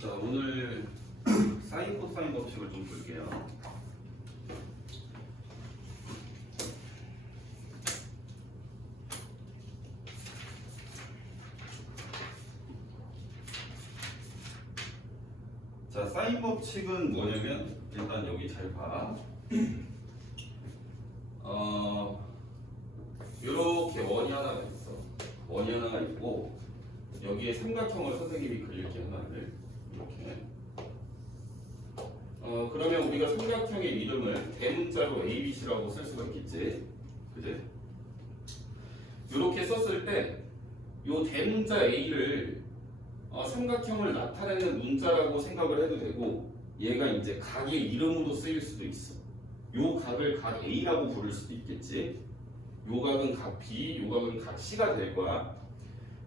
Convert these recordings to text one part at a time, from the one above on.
자, 오늘 사인 코사인 법칙을 좀 볼게요. 자, 사인 법칙은 뭐냐면 일단 여기 잘 봐. 이렇게 원이 하나가 있어. 원이 하나가 있고 여기에 삼각형을 선생님이 그릴게 하나를 이렇게. 그러면 우리가 삼각형의 이름을 대문자로 ABC라고 쓸 수가 있겠지, 그지? 이렇게 썼을 때 이 대문자 A를 삼각형을 나타내는 문자라고 생각을 해도 되고, 얘가 이제 각의 이름으로 쓰일 수도 있어. 요 각을 각 A라고 부를 수도 있겠지. 요 각은 각 B, 요 각은 각 C가 될 거야.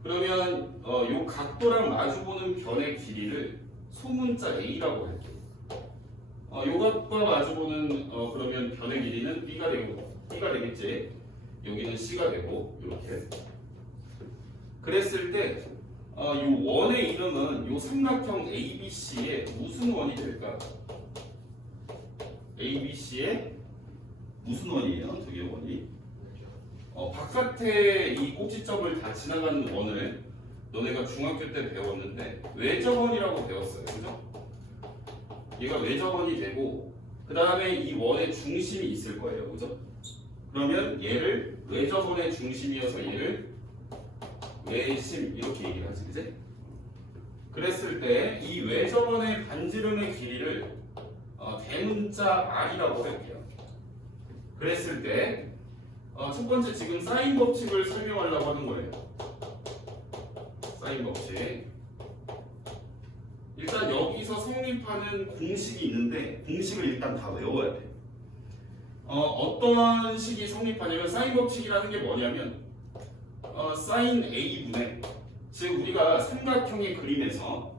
그러면 요 각도랑 마주보는 변의 길이를 소문자 A라고 할게. 요 각과 마주보는 그러면 변의 길이는 B가 되겠지. 여기는 C가 되고 이렇게. 그랬을 때 이 원의 이름은 이 삼각형 ABC의 무슨 원이 될까? ABC의 무슨 원이에요? 저게 원이? 바깥에 이 꼭지점을 다 지나가는 원을 너네가 중학교 때 배웠는데 외접원이라고 배웠어요. 그죠? 얘가 외접원이 되고 그 다음에 이 원의 중심이 있을 거예요. 그죠? 그러면 얘를 외접원의 중심이어서 얘를 외심 이렇게 얘기를 하지, 그지? 그랬을 때 이 외접원의 반지름의 길이를 대문자 R이라고 할게요. 그랬을 때 첫 번째 지금 사인 법칙을 설명하려고 하는 거예요. 사인 법칙. 일단 여기서 성립하는 공식이 있는데 공식을 일단 다 외워야 돼. 어떤 식이 성립하냐면 사인 법칙이라는 게 뭐냐면 사인 A분의, 즉 우리가 삼각형의 그림에서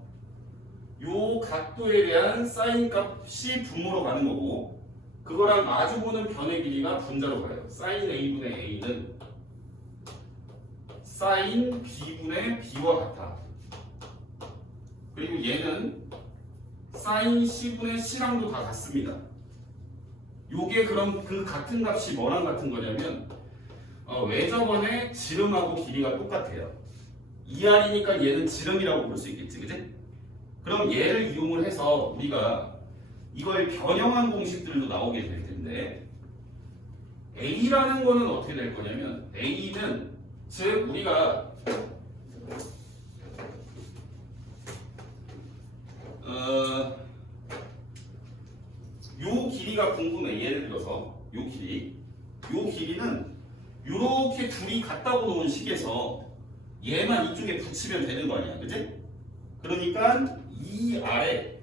요 각도에 대한 사인 값이 분모로 가는 거고 그거랑 마주보는 변의 길이가 분자로 가요. 사인 A분의 A는 사인 B분의 B와 같아. 그리고 얘는 사인 C분의 C랑도 다 같습니다. 요게 그럼 그 같은 값이 뭐랑 같은 거냐면 외접원의 지름하고 길이가 똑같아요. 2R이니까 얘는 지름이라고 볼 수 있겠지, 그지? 그럼 얘를 이용을 해서 우리가 이걸 변형한 공식들도 나오게 될 텐데 A라는 거는 어떻게 될 거냐면 A는 즉 우리가 요 길이가 궁금해. 예를 들어서 요 길이는 요렇게 둘이 같다고 놓은 식에서 얘만 이쪽에 붙이면 되는 거 아니야, 그지? 그러니까 이 아래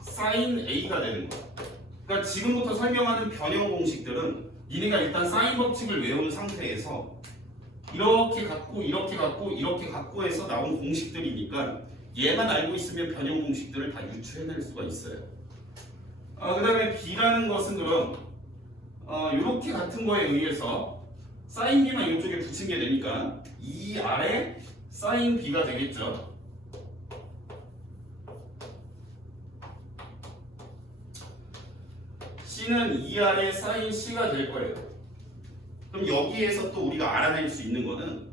사인 A가 되는 거야. 그러니까 지금부터 설명하는 변형 공식들은 니네가 일단 사인 법칙을 외운 상태에서 이렇게 갖고 이렇게 갖고 이렇게 갖고 해서 나온 공식들이니까 얘만 알고 있으면 변형 공식들을 다 유추해낼 수가 있어요. 그 다음에 B라는 것은 그럼 이렇게 같은 거에 의해서 사인 B만 이쪽에 붙인 게 되니까 이 아래 사인 B가 되겠죠. C는 이 아래 사인 C가 될 거예요. 그럼 여기에서 또 우리가 알아낼 수 있는 거는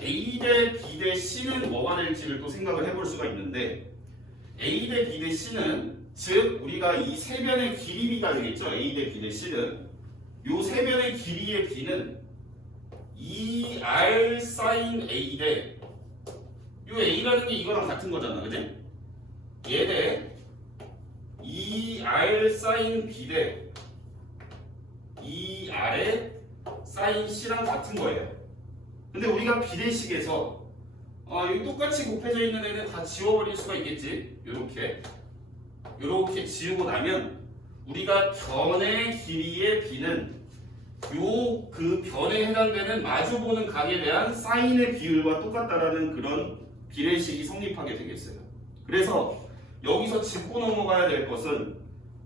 A 대 B 대 C는 뭐가 될지를 또 생각을 해볼 수가 있는데 A 대 B 대 C는 즉 우리가 이 세 변의 길이 B가 되겠죠. A 대 B 대 C는 요 세 변의 길이의 B는 2R 사인 A 대 요 A라는 게 이거랑 같은 거잖아, 그지? 얘 대 2R 사인 B 대 2R의 사인 C랑 같은 거예요. 근데 우리가 비례식에서 이 똑같이 곱해져 있는 애는 다 지워버릴 수가 있겠지. 요렇게 지우고 나면 우리가 변의 길이의 B는 요 그 변에 해당되는 마주보는 각에 대한 사인의 비율과 똑같다라는 그런 비례식이 성립하게 되겠어요. 그래서 여기서 짚고 넘어가야 될 것은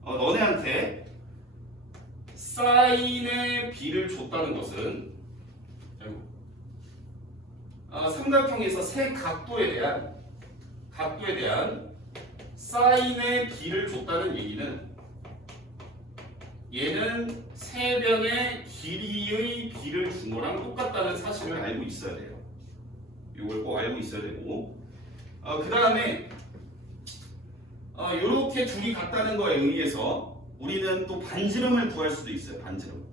너네한테 사인의 B를 줬다는 것은 삼각형에서 세 각도에 대한 사인의 비를 줬다는 얘기는 얘는 세 변의 길이의 비를 준 거랑 똑같다는 사실을 알고 있어야 돼요. 이걸 꼭 알고 있어야 되고, 그 다음에 이렇게 둘이 같다는 거에 의해서 우리는 또 반지름을 구할 수도 있어요. 반지름.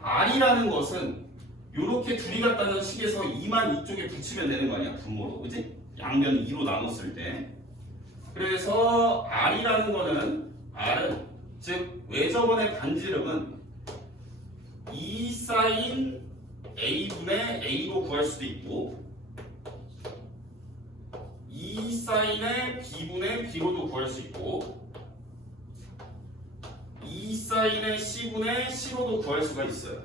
R이라는 것은 이렇게 둘이 같다는 식에서 2만 이쪽에 붙이면 되는 거 아니야? 분모로, 그지? 양변 2로 나눴을 때. 그래서 R이라는 거는 R은 즉 외접원의 반지름은 2 사인 A분의 A로 구할 수도 있고 2 사인의 B분의 B로도 구할 수 있고 2 사인의 C분의 C로도 구할 수가 있어요.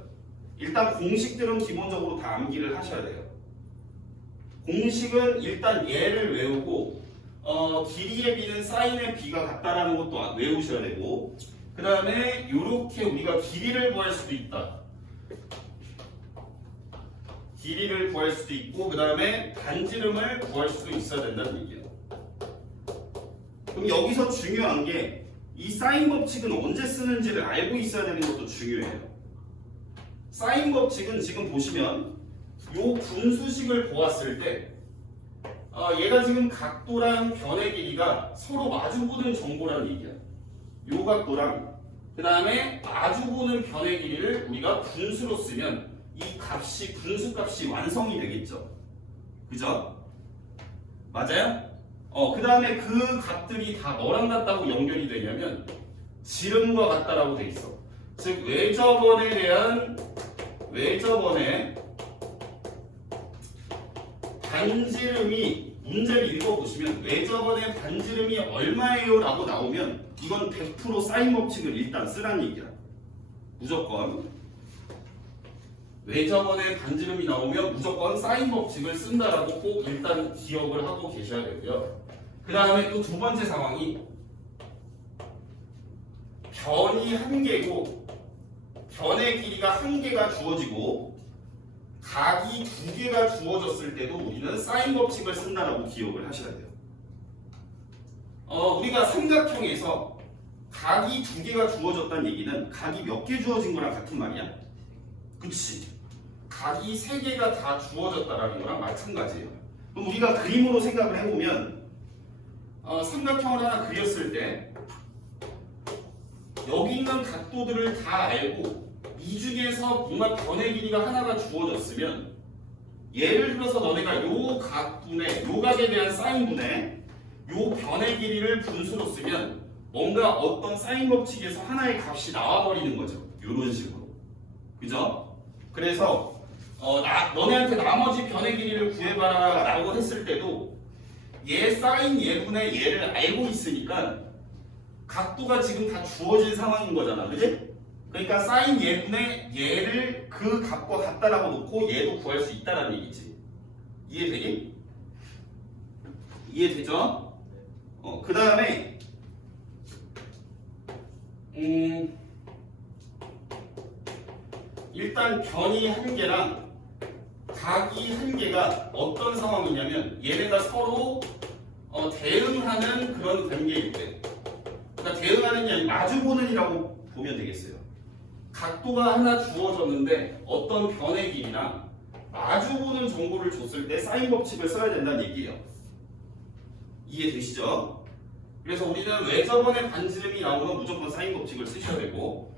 일단 공식들은 기본적으로 다 암기를 하셔야 돼요. 공식은 일단 얘를 외우고 길이의 B는 사인의 B가 같다라는 것도 외우셔야 되고 그 다음에 이렇게 우리가 길이를 구할 수도 있다. 길이를 구할 수도 있고 그 다음에 반지름을 구할 수도 있어야 된다는 얘기예요. 그럼 여기서 중요한 게 이 사인 법칙은 언제 쓰는지를 알고 있어야 되는 것도 중요해요. 사인 법칙은 지금 보시면 요 분수식을 보았을 때 얘가 지금 각도랑 변의 길이가 서로 마주보는 정보라는 얘기야. 요 각도랑 그 다음에 마주보는 변의 길이를 우리가 분수로 쓰면 이 값이 분수값이 완성이 되겠죠. 그죠? 맞아요? 그 다음에 그 값들이 다 뭐랑 같다고 연결이 되냐면 지름과 같다라고 돼 있어. 즉 외접원에 대한 외접원의 반지름이 문제를 읽어보시면 외접원의 반지름이 얼마예요? 라고 나오면 이건 100% 사인 법칙을 일단 쓰라는 얘기야. 무조건 외접원의 반지름이 나오면 무조건 사인 법칙을 쓴다라고 꼭 일단 기억을 하고 계셔야 되고요. 그 다음에 또 두 번째 상황이 변이 한 개고 변의 길이가 한 개가 주어지고 각이 두 개가 주어졌을 때도 우리는 사인 법칙을 쓴다라고 기억을 하셔야 돼요. 우리가 삼각형에서 각이 두 개가 주어졌다는 얘기는 각이 몇 개 주어진 거랑 같은 말이야? 그치? 각이 세 개가 다 주어졌다라는 거랑 마찬가지예요. 그럼 우리가 그림으로 생각을 해보면 삼각형을 하나 그렸을 때 여기 있는 각도들을 다 알고 이 중에서 뭔가 변의 길이가 하나가 주어졌으면 예를 들어서 너네가 요 각분의 요 각에 대한 사인분의 요 변의 길이를 분수로 쓰면 뭔가 어떤 사인 법칙에서 하나의 값이 나와버리는 거죠. 요런 식으로. 그죠? 그래서 너네한테 나머지 변의 길이를 구해봐라 라고 했을 때도 얘 사인 얘분의 얘를 알고 있으니까 각도가 지금 다 주어진 상황인 거잖아. 그지? 그러니까 사인 얘분의 얘를 그 값과 같다라고 놓고 얘도 구할 수 있다라는 얘기지. 이해되니? 이해되죠? 그 다음에 일단 변이 한 개랑 각이 한 개가 어떤 상황이냐면 얘네가 서로 대응하는 그런 관계일 때, 그러니까 대응하는 게 아니라 마주보는이라고 보면 되겠어요. 각도가 하나 주어졌는데 어떤 변의 길이랑 마주보는 정보를 줬을 때 사인 법칙을 써야 된다는 얘기예요. 이해되시죠? 그래서 우리는 외접원의 반지름이 나오면 무조건 사인 법칙을 쓰셔야 되고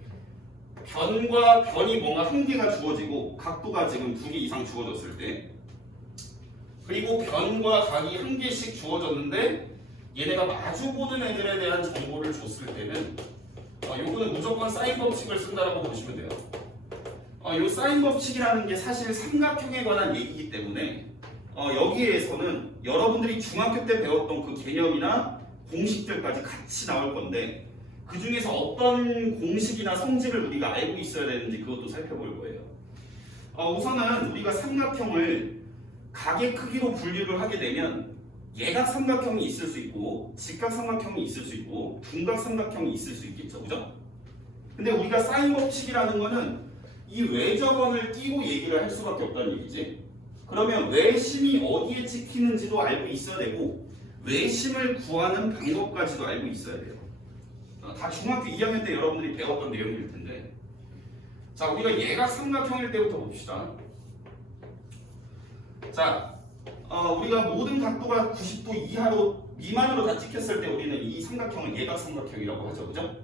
변과 변이 뭔가 한 개가 주어지고 각도가 지금 두 개 이상 주어졌을 때 그리고 변과 각이 한 개씩 주어졌는데 얘네가 마주보는 애들에 대한 정보를 줬을 때는 요거는 무조건 사인 법칙을 쓴다라고 보시면 돼요. 요 사인 법칙이라는 게 사실 삼각형에 관한 얘기이기 때문에 여기에서는 여러분들이 중학교 때 배웠던 그 개념이나 공식들까지 같이 나올 건데 그 중에서 어떤 공식이나 성질을 우리가 알고 있어야 되는지 그것도 살펴볼 거예요. 우선은 우리가 삼각형을 각의 크기로 분류를 하게 되면 예각 삼각형이 있을 수 있고 직각 삼각형이 있을 수 있고 둔각 삼각형이 있을 수 있겠죠. 그죠? 근데 우리가 사인 법칙이라는 거는 이 외접원을 띄고 얘기를 할 수밖에 없다는 얘기지. 그러면 외심이 어디에 찍히는지도 알고 있어야 되고 외심을 구하는 방법까지도 알고 있어야 돼요. 다 중학교 2학년 때 여러분들이 배웠던 내용일 텐데, 자, 우리가 예각 삼각형일 때부터 봅시다. 자, 우리가 모든 각도가 90도 이하로 미만으로 다 찍혔을 때 우리는 이 삼각형을 예각 삼각형이라고 하죠, 그죠?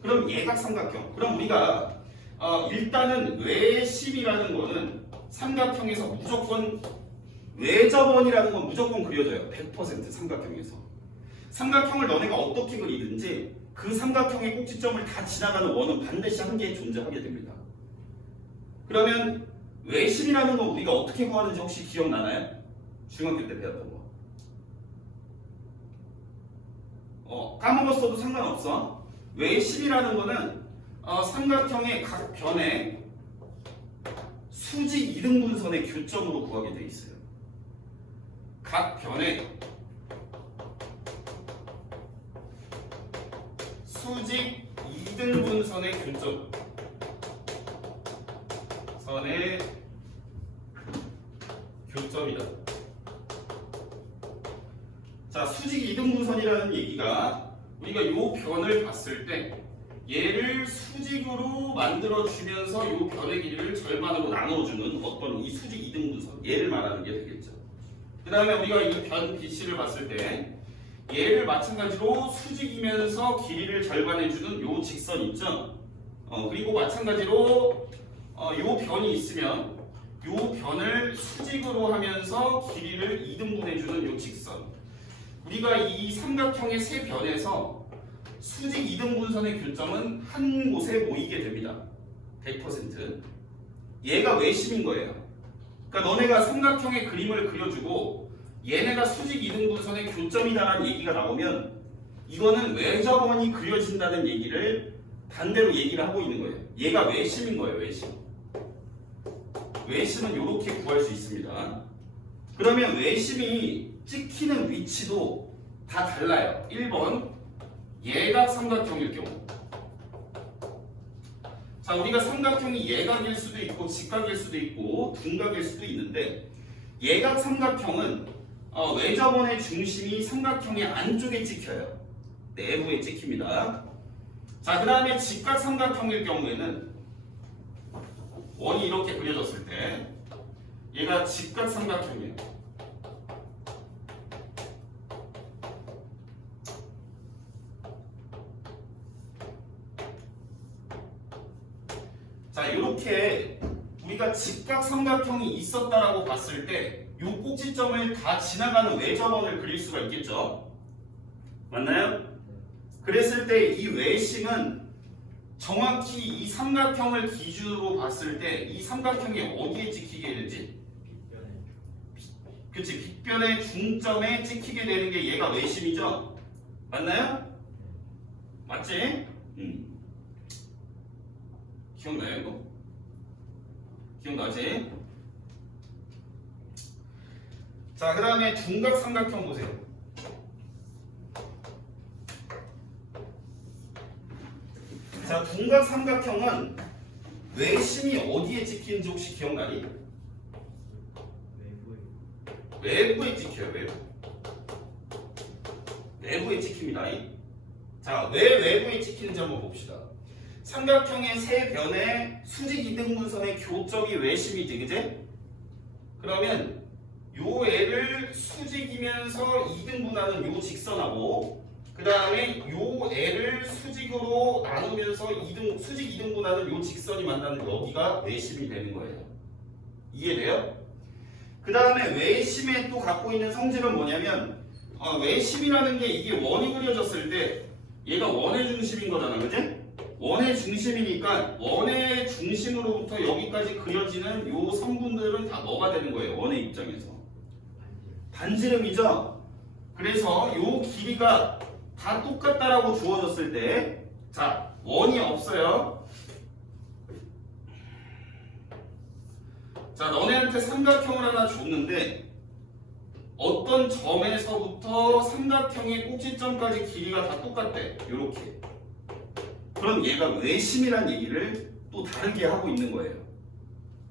그럼 예각 삼각형. 그럼 우리가 일단은 외심이라는 거는 삼각형에서 무조건 외접원이라는 건 무조건 그려져요. 100% 삼각형에서. 삼각형을 너네가 어떻게 그리든지 그 삼각형의 꼭지점을 다 지나가는 원은 반드시 한 개 존재하게 됩니다. 그러면 외심이라는 건 우리가 어떻게 구하는지 혹시 기억나나요? 중학교 때 배웠던 거. 까먹었어도 상관없어. 외심이라는 거는 삼각형의 각 변에 수직 이등분선의 교점으로 구하게 돼 있어요. 각 변에 수직 이등분선의 교점 선의 교점이다. 자, 수직 이등분선이라는 얘기가 우리가 요 변을 봤을 때 얘를 수직으로 만들어주면서 요 변의 길이를 절반으로 나눠주는 어떤 이 수직 이등분선, 얘를 말하는 게 되겠죠. 그 다음에 우리가 이 변 BC를 봤을 때 얘를 마찬가지로 수직이면서 길이를 절반해주는 요 직선 있죠. 그리고 마찬가지로 요 변이 있으면 요 변을 수직으로 하면서 길이를 2등분해주는 요 직선. 우리가 이 삼각형의 세 변에서 수직 이등분선의 교점은 한 곳에 모이게 됩니다. 100%. 얘가 외심인 거예요. 그러니까 너네가 삼각형의 그림을 그려주고 얘네가 수직 이등분선의 교점이다라는 얘기가 나오면 이거는 외접원이 그려진다는 얘기를 반대로 얘기를 하고 있는 거예요. 얘가 외심인 거예요. 외심. 외심은 이렇게 구할 수 있습니다. 그러면 외심이 찍히는 위치도 다 달라요. 1번 예각 삼각형일 경우. 자, 우리가 삼각형이 예각일 수도 있고 직각일 수도 있고 둔각일 수도 있는데 예각 삼각형은 외접원의 중심이 삼각형의 안쪽에 찍혀요. 내부에 찍힙니다. 자, 그 다음에 직각 삼각형일 경우에는 원이 이렇게 그려졌을 때 얘가 직각 삼각형이에요. 자, 이렇게 우리가 직각 삼각형이 있었다라고 봤을 때 이 꼭지점을 다 지나가는 외접원을 그릴 수가 있겠죠. 맞나요? 그랬을 때 이 외심은 정확히 이 삼각형을 기준으로 봤을 때 이 삼각형이 어디에 찍히게 되지? 그치, 빗변의 중점에 찍히게 되는 게 얘가 외심이죠? 맞나요? 맞지? 기억나요 이거? 기억나지? 자, 그 다음에 둔각 삼각형 보세요. 자, 둔각 삼각형은 외심이 어디에 찍히는지 혹시 기억나니? 외부에 찍혀요. 외부에 찍힙니다. 자, 왜 외부에 찍히는지 한번 봅시다. 삼각형의 세 변의 수직 이등분선의 교점이 외심이지, 그제? 그러면 요 애를 수직이면서 이등분하는 요 직선하고 그 다음에 요 애를 수직으로 나누면서 수직 이등분하는 요 직선이 만나는 여기가 외심이 되는 거예요. 이해돼요? 그 다음에 외심에 또 갖고 있는 성질은 뭐냐면 외심이라는 게 이게 원이 그려졌을 때 얘가 원의 중심인 거잖아, 그지? 원의 중심이니까 원의 중심으로부터 여기까지 그려지는 요 선분들은 다 뭐가 되는 거예요? 원의 입장에서 반지름이죠. 그래서 요 길이가 다 똑같다라고 주어졌을 때, 자, 원이 없어요. 자, 너네한테 삼각형을 하나 줬는데 어떤 점에서부터 삼각형의 꼭지점까지 길이가 다 똑같대. 요렇게. 그럼 얘가 외심이란 얘기를 또 다르게 하고 있는 거예요.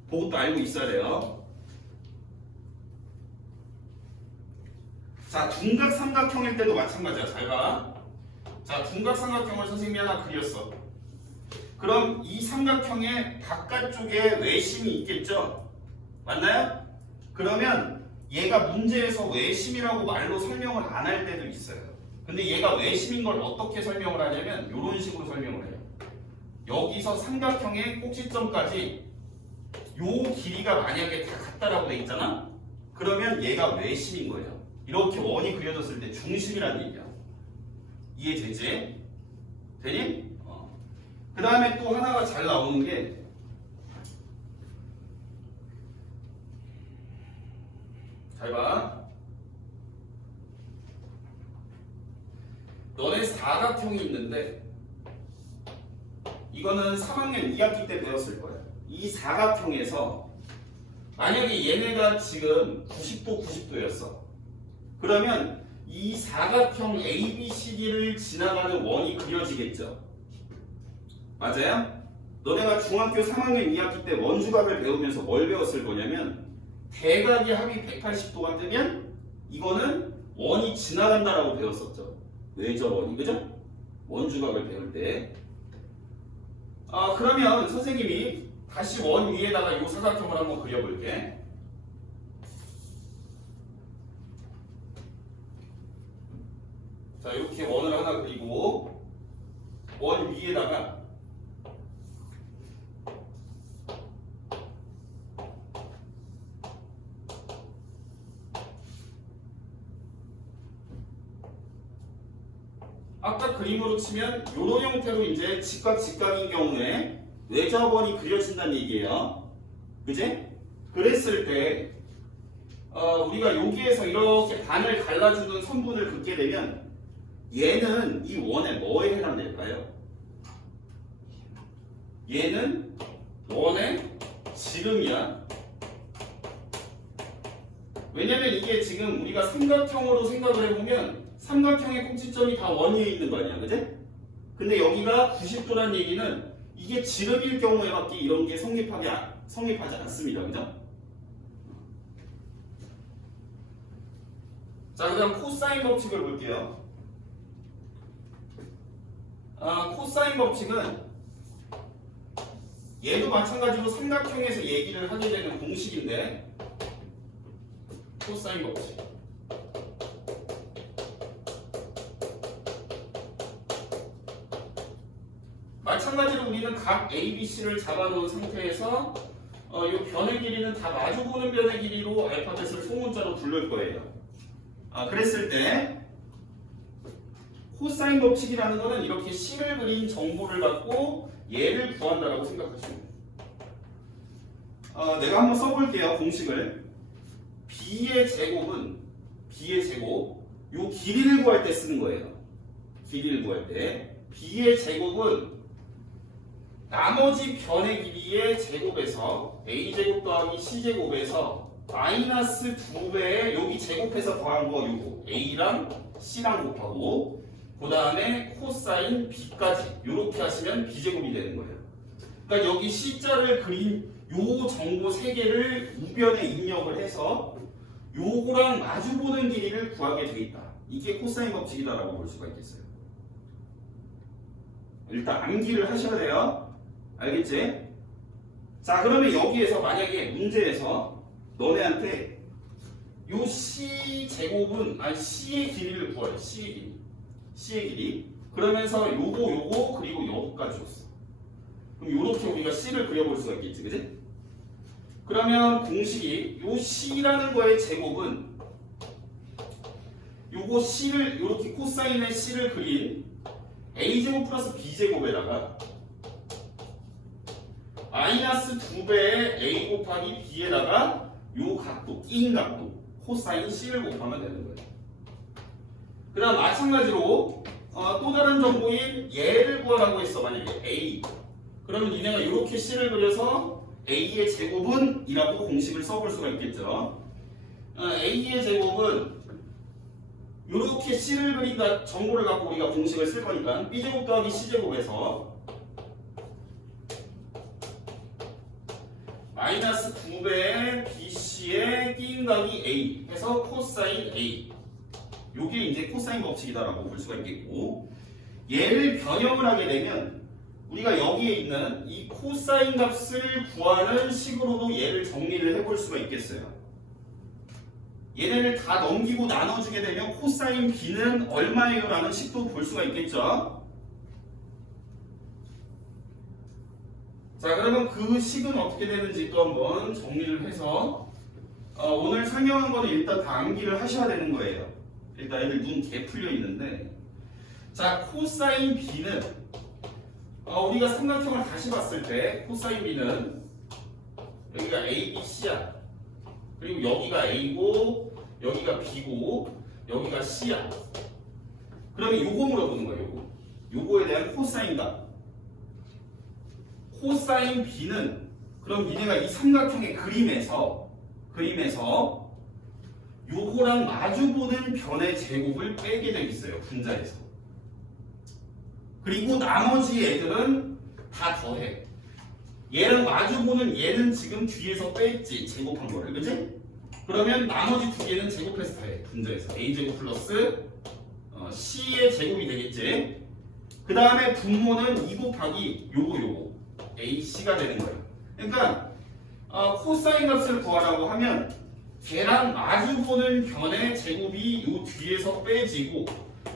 그것도 알고 있어야 돼요. 자, 둔각 삼각형일 때도 마찬가지야. 잘 봐. 자, 둔각 삼각형을 선생님이 하나 그렸어. 그럼 이 삼각형의 바깥쪽에 외심이 있겠죠? 맞나요? 그러면 얘가 문제에서 외심이라고 말로 설명을 안 할 때도 있어요. 근데 얘가 외심인 걸 어떻게 설명을 하냐면 이런 식으로 설명을 해요. 여기서 삼각형의 꼭지점까지 요 길이가 만약에 다 같다라고 돼 있잖아? 그러면 얘가 외심인 거예요. 이렇게 원이 그려졌을 때 중심이라는 얘기야. 이해되지? 되니? 그 다음에 또 하나가 잘 나오는 게 잘 봐. 너네 사각형이 있는데 이거는 3학년 2학기 때 배웠을 거야. 이 사각형에서 만약에 얘네가 지금 90도 90도였어. 그러면 이 사각형 ABCD를 지나가는 원이 그려지겠죠. 맞아요? 너네가 중학교 3학년 2학기 때 원주각을 배우면서 뭘 배웠을 거냐면 대각의 합이 180도가 뜨면 이거는 원이 지나간다라고 배웠었죠. 외접원이, 그죠? 원주각을 배울 때. 그러면 선생님이 다시 원 위에다가 이 사각형을 한번 그려볼게. 자, 이렇게 원을 하나 그리고 원 위에다가 아까 그림으로 치면 이런 형태로 이제 직각 직각인 경우에 외접원이 그려진다는 얘기예요. 그지? 그랬을 때 우리가 여기에서 이렇게 반을 갈라주는 선분을 긋게 되면 얘는 이 원의 뭐에 해당될까요? 얘는 원의 지름이야. 왜냐면 이게 지금 우리가 삼각형으로 생각을 해보면 삼각형의 꼭지점이 다 원 위에 있는 거 아니야, 그지? 근데 여기가 90도라는 얘기는 이게 지름일 경우에밖에 이런 게 성립하지 않습니다, 그죠? 자, 그다음 코사인 법칙을 볼게요. 코사인 법칙은 얘도 마찬가지로 삼각형에서 얘기를 하게 되는 공식인데 코사인 법칙. 마찬가지로 우리는 각 ABC를 잡아놓은 상태에서 이 변의 길이는 다 마주보는 변의 길이로 알파 벳을 소문자로 두를 거예요. 그랬을 때 코사인 법칙이라는 거는 이렇게 C를 그린 정보를 갖고 얘를 구한다라고 생각하시면 돼요. 내가 한번 써볼게요. 공식을. B의 제곱은 B의 제곱 요 길이를 구할 때 쓰는 거예요. 길이를 구할 때 B의 제곱은 나머지 변의 길이의 제곱에서 A제곱 더하기 C제곱에서 마이너스 2배에 여기 제곱해서 더한 거 요거 A랑 C랑 곱하고 그 다음에 코사인 B까지 요렇게 하시면 B제곱이 되는 거예요. 그러니까 여기 C자를 그린 요 정보 3개를 우변에 입력을 해서 요거랑 마주보는 길이를 구하게 돼 있다. 이게 코사인 법칙이다라고 볼 수가 있겠어요. 일단 암기를 하셔야 돼요. 알겠지? 자, 그러면 여기에서 만약에 문제에서 너네한테 요 C 제곱은 C의 길이를 구해요. C의 길이. C의 길이. 그러면서 요거 그리고 요거까지 줬어. 그럼 요렇게 우리가 C를 그려볼 수가 있겠지, 그지? 그러면 공식이 요 C라는 거의 제곱은 요거 C를 요렇게 코사인의 C를 그린 A제곱 플러스 B제곱에다가 마이너스 2배의 A 곱하기 B에다가 요 각도, 끼인 각도 코사인 C를 곱하면 되는 거예요. 그 다음 마찬가지로 또 다른 정보인 얘를 구하라고 했어. 만약에 A 그러면 니네가 이렇게 C를 그려서 A의 제곱은 이라고 공식을 써볼 수가 있겠죠. A의 제곱은 이렇게 C를 그린 정보를 갖고 우리가 공식을 쓸 거니까 B제곱 더하기 C제곱에서 마이너스 2배의 BC의 끼인 각이 A 해서 코사인 A 요게 이제 코사인 법칙이다라고 볼 수가 있겠고, 얘를 변형을 하게 되면 우리가 여기에 있는 이 코사인 값을 구하는 식으로도 얘를 정리를 해볼 수가 있겠어요. 얘네를 다 넘기고 나눠주게 되면 코사인 b는 얼마예요? 라는 식도 볼 수가 있겠죠. 자, 그러면 그 식은 어떻게 되는지 또 한번 정리를 해서 오늘 설명한 거는 일단 다 암기를 하셔야 되는 거예요. 일단 애들 눈 개 풀려 있는데, 자, 코사인 b는 우리가 삼각형을 다시 봤을 때 코사인 b는 여기가 a, b, c야. 그리고 여기가 a고 여기가 b고 여기가 c야. 그러면 요거 물어보는 거예요. 요거에 대한 코사인 값. 코사인 b는 그럼 니네가 이 삼각형의 그림에서 요거랑 마주보는 변의 제곱을 빼게 돼 있어요. 분자에서. 그리고 나머지 애들은 다 더해. 얘랑 마주보는 얘는 지금 뒤에서 뺐지. 제곱한 거를. 그치? 그러면 나머지 두 개는 제곱해서 더해. 분자에서. a제곱 플러스 c의 제곱이 되겠지. 그 다음에 분모는 2 곱하기 요거 ac가 되는 거예요. 그러니까 코사인 값을 구하라고 하면 걔랑 마주보는 변의 제곱이 요 뒤에서 빼지고,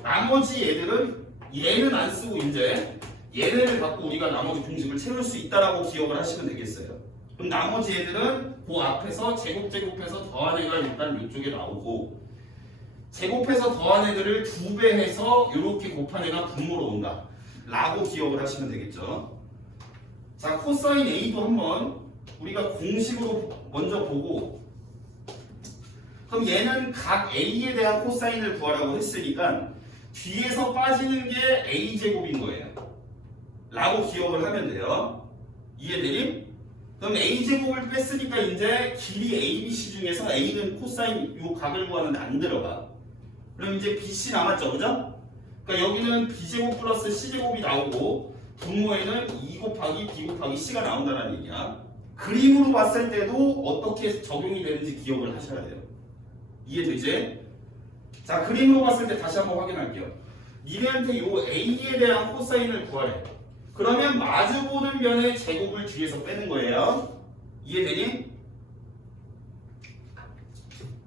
나머지 얘들은 얘는 안 쓰고 이제 얘네를 갖고 우리가 나머지 공식을 채울 수 있다라고 기억을 하시면 되겠어요. 그럼 나머지 애들은 그 앞에서 제곱해서 더한 애가 일단 이쪽에 나오고, 제곱해서 더한 애들을 2배 해서 이렇게 곱한 애가 분모로 온다 라고 기억을 하시면 되겠죠. 자, 코사인 A도 한번 우리가 공식으로 먼저 보고, 그럼 얘는 각 A에 대한 코사인을 구하라고 했으니까 뒤에서 빠지는 게 A제곱인 거예요 라고 기억을 하면 돼요. 이해되니? 그럼 A제곱을 뺐으니까 이제 길이 ABC 중에서 A는 코사인 요 각을 구하는데 안 들어가. 그럼 이제 BC 남았죠, 그죠? 그러니까 여기는 B제곱 플러스 C제곱이 나오고 분모에는 2 곱하기 B 곱하기 C가 나온다는 얘기야. 그림으로 봤을 때도 어떻게 적용이 되는지 기억을 하셔야 돼요. 이해되지? 자, 그림으로 봤을 때 다시 한번 확인할게요. 니네한테 요 A에 대한 코사인을 구하래. 그러면 마주보는 면의 제곱을 뒤에서 빼는 거예요. 이해되니?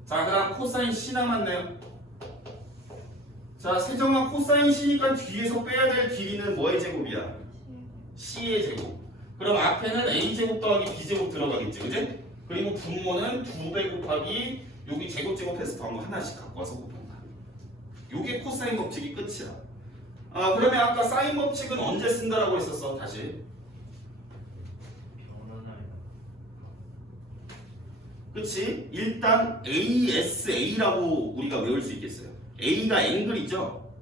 자, 그 다음 코사인 C 남았네요. 자, 세정아, 코사인 C니까 뒤에서 빼야 될 길이는 뭐의 제곱이야? C의 제곱. 그럼 앞에는 A제곱 더하기 B제곱 들어가겠지, 그지? 그리고 분모는 2배 곱하기 여기 제곱해서 더한 거 하나씩 갖고 와서 곱한다. 요게 코사인 법칙이 끝이야. 그러면 아까 사인 법칙은 언제 쓴다라고 했었어? 다시. 그치? 일단 ASA라고 우리가 외울 수 있겠어요. A가 앵글이죠.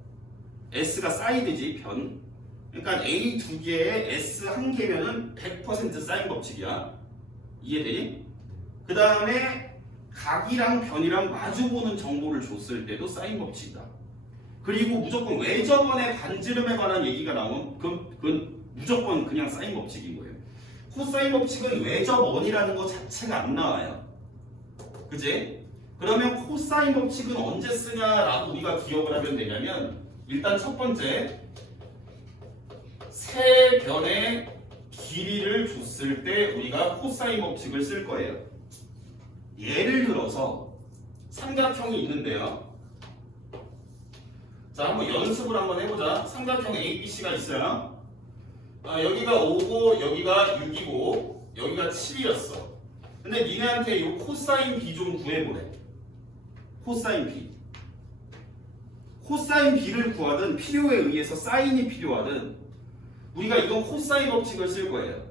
S가 사이드지, 변. 그러니까 A 두 개에 S 한 개면은 100% 사인 법칙이야. 이해되니? 그 다음에 각이랑 변이랑 마주보는 정보를 줬을 때도 사인 법칙이다. 그리고 무조건 외접원의 반지름에 관한 얘기가 나오면 그건 무조건 그냥 사인 법칙인 거예요. 코사인 법칙은 외접원이라는 거 자체가 안 나와요. 그지? 그러면 코사인 법칙은 언제 쓰냐라고 우리가 기억을 하면 되냐면, 일단 첫 번째, 세 변의 길이를 줬을 때 우리가 코사인 법칙을 쓸 거예요. 예를 들어서 삼각형이 있는데요. 자, 한번 연습을 한번 해보자. 삼각형 ABC가 있어요. 여기가 5고 여기가 6이고 여기가 7이었어. 근데 니네한테 이 코사인 B 좀 구해보래. 코사인 B. 코사인 B를 구하든 필요에 의해서 사인이 필요하든 우리가 이건 코사인 법칙을 쓸 거예요.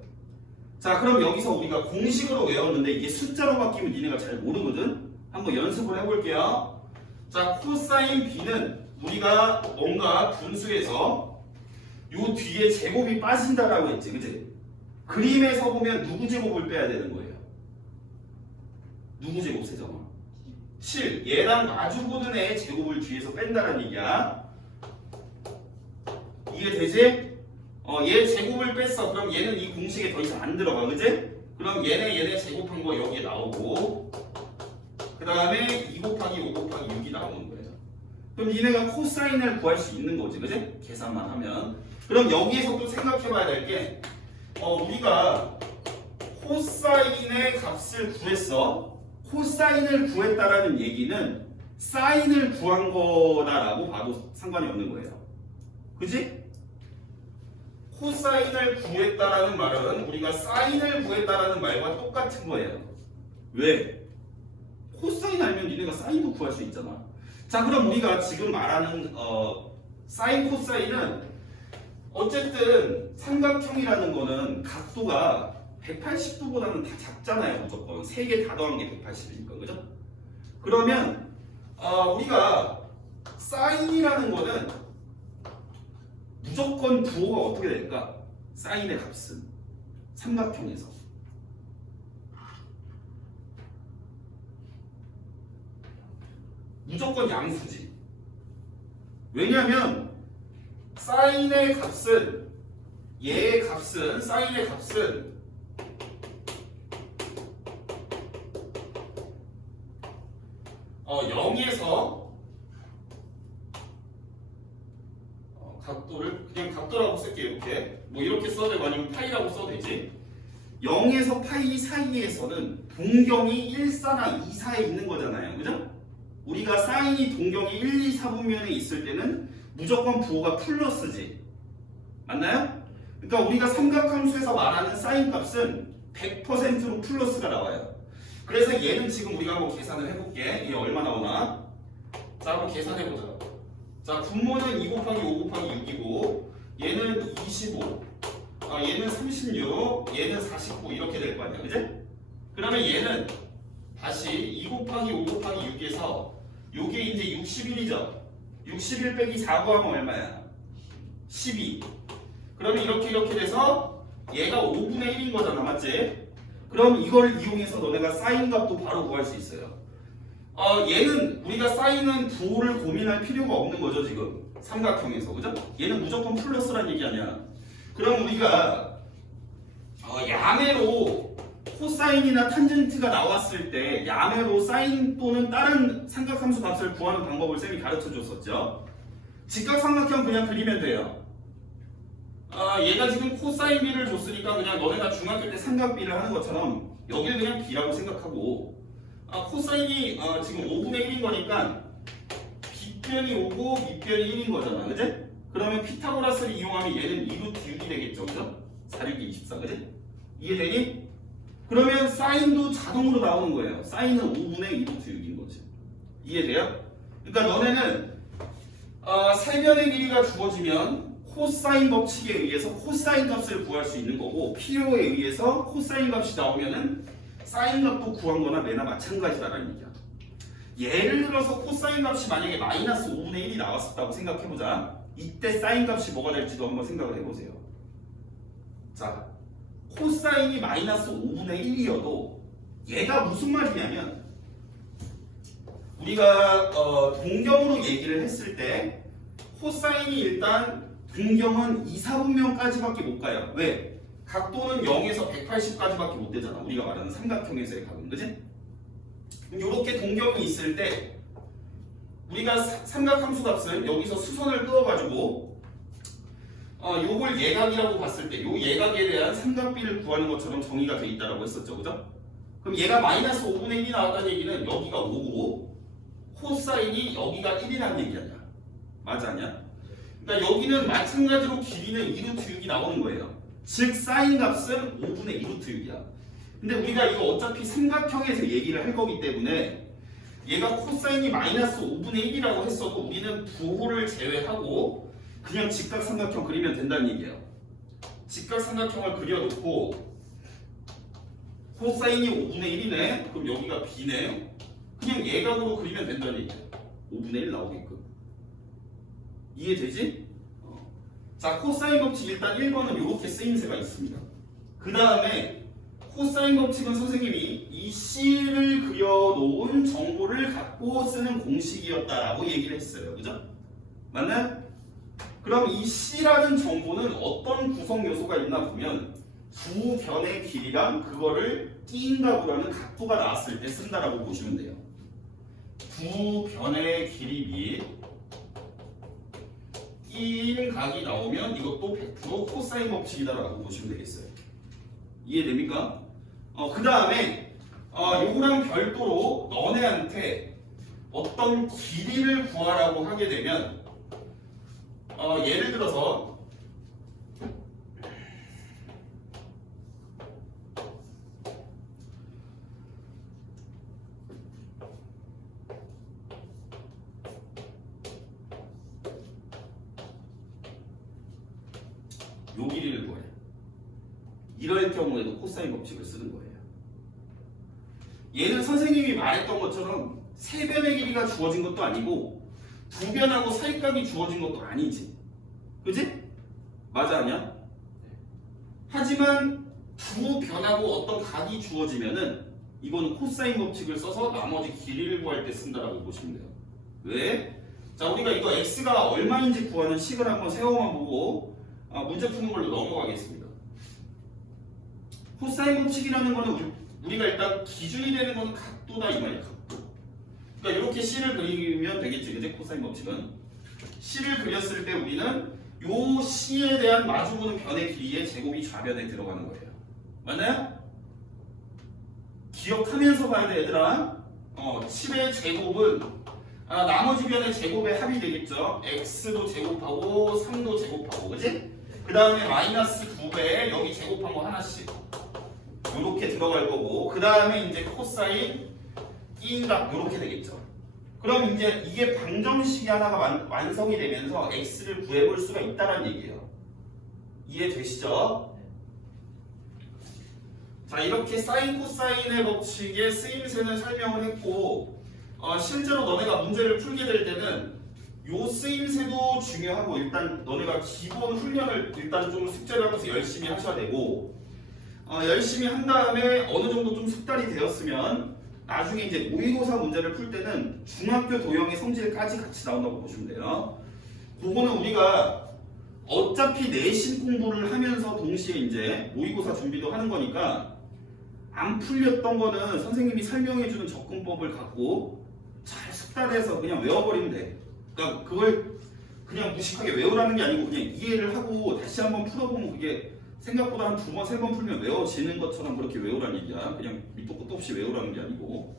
자, 그럼 여기서 우리가 공식으로 외웠는데 이게 숫자로 바뀌면 니네가 잘 모르거든? 한번 연습을 해볼게요. 자, 코사인 B는 우리가 뭔가 분수에서 요 뒤에 제곱이 빠진다라고 했지, 그치? 그림에서 보면 누구 제곱을 빼야 되는 거예요? 누구 제곱 세정아? 7. 얘랑 마주보는 애의 제곱을 뒤에서 뺀다는 얘기야. 이해되지? 얘 제곱을 뺐어. 그럼 얘는 이 공식에 더 이상 안 들어가, 그치? 그럼 얘네 제곱한 거 여기에 나오고, 그 다음에 2 곱하기 5 곱하기 6이 나오는 거예요. 그럼 니네가 코사인을 구할 수 있는 거지, 그지? 계산만 하면. 그럼 여기에서 또 생각해봐야 될 게, 우리가 코사인의 값을 구했어. 코사인을 구했다라는 얘기는 사인을 구한 거다라고 봐도 상관이 없는 거예요. 그지? 코사인을 구했다라는 말은 우리가 사인을 구했다라는 말과 똑같은 거예요. 왜? 코사인 알면 니네가 사인도 구할 수 있잖아. 자, 그럼 우리가 지금 말하는 사인 코사인은 어쨌든 삼각형이라는 거는 각도가 180도보다는 다 작잖아요. 무조건 3개 다 더한 게 180이니까, 그죠? 그러면 우리가 사인이라는 거는 무조건 부호가 어떻게 될까? 사인의 값은 삼각형에서 무조건 양수지. 왜냐하면 사인의 값은 사인의 값은 0에서 각도를 그냥 각도라고 쓸게요. 이렇게 뭐 이렇게 써도 되고 아니면 파이라고 써도 되지. 0에서 파이 사이에서는 동경이 1, 4나 2, 4에 있는 거잖아요. 그죠? 우리가 사인이 동경이 1, 2, 4분면에 있을 때는 무조건 부호가 플러스지. 맞나요? 그러니까 우리가 삼각함수에서 말하는 사인 값은 100%로 플러스가 나와요. 그래서 얘는 지금 우리가 한번 계산을 해볼게. 얘 얼마 나오나? 자, 한번 계산해보자. 자, 분모는 2 곱하기 5 곱하기 6이고 얘는 25, 얘는 36, 얘는 49 이렇게 될 거 아니야, 그지? 그러면 얘는 다시 2 곱하기 5 곱하기 6에서 요게 이제 61이죠. 61 빼기 4 구하면 얼마야? 12. 그러면 이렇게 돼서 얘가 5분의 1인 거잖아, 맞지? 그럼 이걸 이용해서 너네가 사인 값도 바로 구할 수 있어요. 얘는 우리가 사인은 부호를 고민할 필요가 없는 거죠, 지금. 삼각형에서, 그죠? 얘는 무조건 플러스란 얘기 아니야. 그럼 우리가 야매로 코사인이나 탄젠트가 나왔을 때 야매로 사인 또는 다른 삼각함수 값을 구하는 방법을 쌤이 가르쳐 줬었죠. 직각삼각형 그냥 그리면 돼요. 얘가 지금 코사인 B를 줬으니까 그냥 너네가 중학교 때 삼각비를 하는 것처럼 여기를 그냥 B라고 생각하고 코사인이 지금 5분의 1인 거니까 B변이 5고 밑변이 1인 거잖아, 그지? 그러면 피타고라스를 이용하면 얘는 2루트 6이 되겠죠, 그죠? 4, 6, 24, 그지? 이해되니? 그러면 사인도 자동으로 나오는 거예요. 사인은 5분의 2루트 6인 거지. 이해돼요? 그러니까 너네는 세변의 길이가 주어지면 코사인 법칙에 의해서 코사인 값을 구할 수 있는 거고 필요에 의해서 코사인 값이 나오면은 사인 값도 구한 거나 매나 마찬가지다라는 얘기야. 예를 들어서 코사인 값이 만약에 마이너스 5분의 1이 나왔었다고 생각해보자. 이때 사인 값이 뭐가 될지도 한번 생각을 해보세요. 자, 코사인이 마이너스 5분의 1이어도 얘가 무슨 말이냐면 우리가 동경으로 얘기를 했을 때 코사인이 일단 동경은 2, 4분면까지밖에 못 가요. 왜? 각도는 0에서 180까지밖에 못 되잖아. 우리가 말하는 삼각형에서의 각은, 그지? 이렇게 동경이 있을 때 우리가 삼각함수 값은 여기서 수선을 그어가지고 요걸 예각이라고 봤을 때 요 예각에 대한 삼각비를 구하는 것처럼 정의가 돼 있다라고 했었죠, 그죠? 그럼 얘가 마이너스 5분의 1이 나왔다는 얘기는 여기가 5고 코사인이 여기가 1이라는 얘기 아니야? 맞아, 아니야? 그러니까 여기는 마찬가지로 길이는 2루트 6이 나오는 거예요. 즉 사인 값은 5분의 2루트 6이야. 근데 우리가 이거 어차피 삼각형에서 얘기를 할 거기 때문에 얘가 코사인이 마이너스 5분의 1이라고 했어도 우리는 부호를 제외하고 그냥 직각삼각형 그리면 된다는 얘기예요. 직각삼각형을 그려놓고 코사인이 5분의 1이네? 그럼 여기가 B네? 그냥 예각으로 그리면 된다는 얘기예요. 5분의 1 나오게끔. 이해되지? 자, 코사인 법칙 일단 1번은 이렇게 쓰임새가 있습니다. 그 다음에 코사인 법칙은 선생님이 이 C를 그려놓은 정보를 갖고 쓰는 공식이었다라고 얘기를 했어요. 그죠? 맞나요? 그럼 이 C라는 정보는 어떤 구성 요소가 있나 보면 두 변의 길이랑 그거를 낀 가구라는 각도가 나왔을 때 쓴다라고 보시면 돼요. 두 변의 길이 및 낀 각이 나오면 이것도 100% 코사인 법칙이다라고 보시면 되겠어요. 이해됩니까? 그 다음에 요거랑 별도로 너네한테 어떤 길이를 구하라고 하게 되면 예를 들어서 요 길이를 구해요. 이럴 경우에도 코사인 법칙을 쓰는 거예요. 얘는 선생님이 말했던 것처럼 세 변의 길이가 주어진 것도 아니고 두 변하고 사이값이 주어진 것도 아니지. 그지? 맞아 아니야? 하지만 두 변하고 어떤 각이 주어지면은 이거는 코사인 법칙을 써서 나머지 길이를 구할 때 쓴다라고 보시면 돼요. 왜? 자, 우리가 이거 x가 얼마인지 구하는 식을 한번 세워만 보고 문제 푸는 걸로 넘어가겠습니다. 코사인 법칙이라는 거는 우리가 일단 기준이 되는 건 각도다 이 말이야. 각도. 그러니까 이렇게 C를 그리면 되겠지, 그지? 코사인 법칙은 C를 그렸을 때 우리는 요 C에 대한 마주보는 변의 길이의 제곱이 좌변에 들어가는 거예요. 맞나요? 기억하면서 봐야 돼, 얘들아. 7의 제곱은 나머지 변의 제곱의 합이 되겠죠. x도 제곱하고 3도 제곱하고, 그지? 그 다음에 마이너스 2배 여기 제곱한 거 하나씩 요렇게 들어갈 거고, 그 다음에 이제 코사인 끼인각 요렇게 되겠죠. 그럼 이제 이게 방정식이 하나가 완성이 되면서 x를 구해볼 수가 있다는 얘기예요. 이해되시죠? 자, 이렇게 사인 코사인의 법칙의 쓰임새는 설명을 했고, 실제로 너네가 문제를 풀게 될 때는 요 쓰임새도 중요하고, 일단 너네가 기본 훈련을 일단 좀 숙제를 하면서 열심히 하셔야 되고, 열심히 한 다음에 어느 정도 좀 숙달이 되었으면 나중에 이제 모의고사 문제를 풀 때는 중학교 도형의 성질까지 같이 나온다고 보시면 돼요. 그거는 우리가 어차피 내신 공부를 하면서 동시에 이제 모의고사 준비도 하는 거니까 안 풀렸던 거는 선생님이 설명해주는 접근법을 갖고 잘 숙달해서 그냥 외워버리면 돼. 그러니까 그걸 그냥 무식하게 외우라는 게 아니고 그냥 이해를 하고 다시 한번 풀어보면 그게 생각보다 한 2번, 3번 풀면 외워지는 것처럼 그렇게 외우라는 얘기야. 그냥 밑도 끝도 없이 외우라는 게 아니고.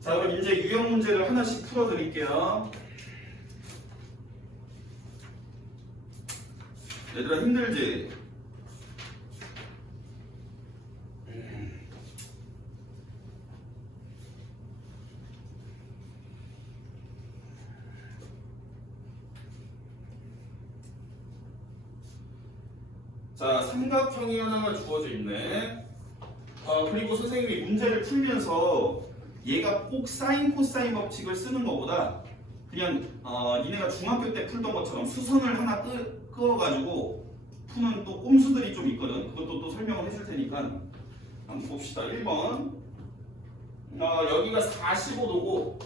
자, 그럼 이제 유형 문제를 하나씩 풀어드릴게요. 얘들아 힘들지? 자, 삼각형이 하나가 주어져 있네. 그리고 선생님이 문제를 풀면서 얘가 꼭 사인 코사인 법칙을 쓰는 것보다 그냥 니네가 중학교 때 풀던 것처럼 수선을 하나 그어가지고 푸는 또 꼼수들이 좀 있거든. 그것도 또 설명을 해줄 테니까 한번 봅시다. 1번 여기가 45도고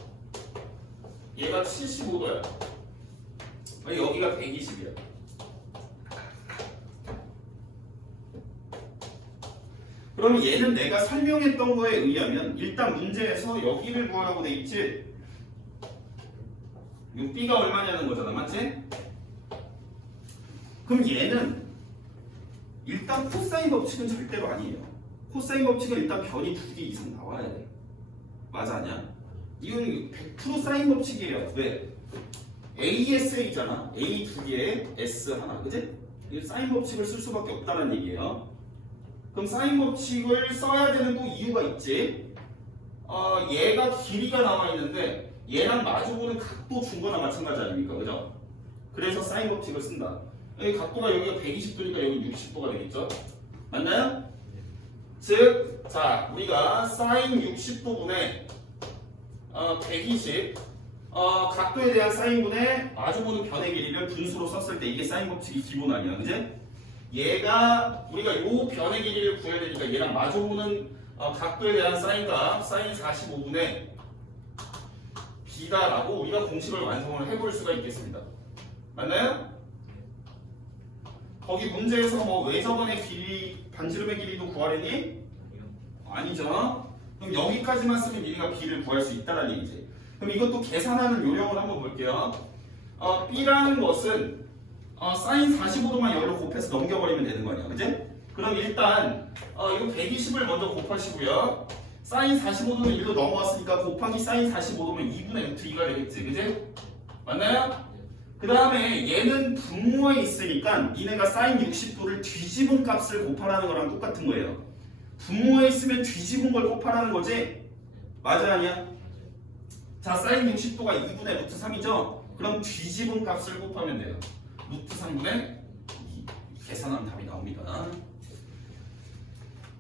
얘가 75도야. 여기가 120이야. 그럼 얘는 내가 설명했던 거에 의하면 일단 문제에서 여기를 구하라고 돼 있지. 이 B가 얼마냐는 거잖아, 맞지? 그럼 얘는 일단 코사인 법칙은 절대로 아니에요. 코사인 법칙은 일단 변이 2개 이상 나와야 돼. 맞아 아니야? 이건 100% 사인 법칙이에요. 왜? ASA잖아. A 2개에 S 하나, 그지? 사인 법칙을 쓸 수밖에 없다는 얘기예요. 그럼 사인 법칙을 써야 되는 또 이유가 있지. 얘가 길이가 나와 있는데 얘랑 마주보는 각도 준 거나 마찬가지 아닙니까? 그죠? 그래서 사인 법칙을 쓴다. 여기 각도가 여기가 120도니까 여기 60도가 되겠죠? 맞나요? 즉, 자, 우리가 사인 60도분의 120 각도에 대한 사인분의 마주보는 변의 길이를 분수로 썼을 때 이게 사인 법칙이 기본 아니야, 그지? 얘가 우리가 요 변의 길이를 구해야 되니까 얘랑 마주보는 각도에 대한 사인값 사인 45분의 B다라고 우리가 공식을 완성을 해볼 수가 있겠습니다. 맞나요? 거기 문제에서 뭐 외접원의 길이, 반지름의 길이도 구하려니? 아니죠. 그럼 여기까지만 쓰면 니네가 B를 구할 수 있다는 얘기지. 그럼 이것도 계산하는 요령을 한번 볼게요. B라는 것은 사인 45도만 여기로 곱해서 넘겨버리면 되는 거 아니야, 그지? 그럼 일단 이거 120을 먼저 곱하시고요. 사인 45도는 1로 넘어왔으니까 곱하기 사인 45도면 2분의 루트 2가 되겠지, 그지? 맞나요? 그 다음에 얘는 분모에 있으니까 니네가 사인 60도를 뒤집은 값을 곱하라는 거랑 똑같은 거예요. 분모에 있으면 뒤집은 걸 곱하라는 거지? 맞아, 아니야? 자, 사인 60도가 2분의 루트 3이죠? 그럼 뒤집은 값을 곱하면 돼요. 루트 3분의 2. 계산하면 답이 나옵니다.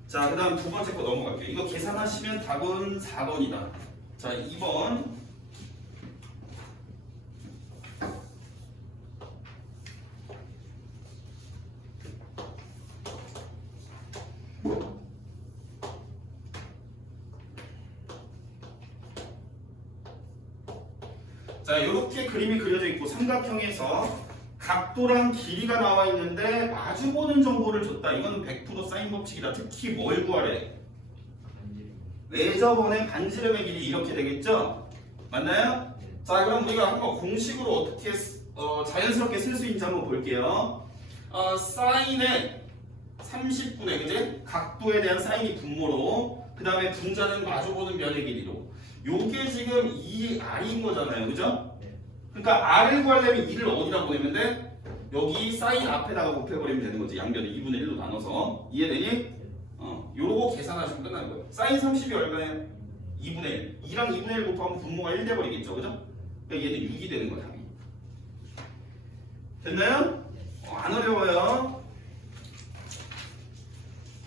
자, 그 다음 두 번째 거 넘어갈게요. 이거 계산하시면 답은 4번이다. 자, 2번. 자, 이렇게 그림이 그려져 있고 삼각형에서 각도랑 길이가 나와 있는데 마주보는 정보를 줬다. 이거는 100% 사인 법칙이다. 특히 뭘 구하래? 외접원의 반지름의 길이 이렇게 되겠죠? 맞나요? 자, 그럼 우리가 한번 공식으로 어떻게 자연스럽게 쓸 수 있는지 한번 볼게요. 사인의 30분의 그지? 각도에 대한 사인이 분모로, 그 다음에 분자는 마주보는 면의 길이로. 요게 지금 2R인 거잖아요, 그죠? 그러니까 R을 구하려면 2를 어디다 보내면 돼? 여기 사인 앞에다가 곱해버리면 되는 거지. 양변을 2분의 1로 나눠서. 이해되니? 요거 계산하시면 끝나는 거예요. 사인 30이 얼마예요? 2분의 1. 2랑 2분의 1 곱하면 분모가 1 돼버리겠죠, 그죠? 그러니까 얘는 6이 되는 거야, 답이. 됐나요? 안 어려워요.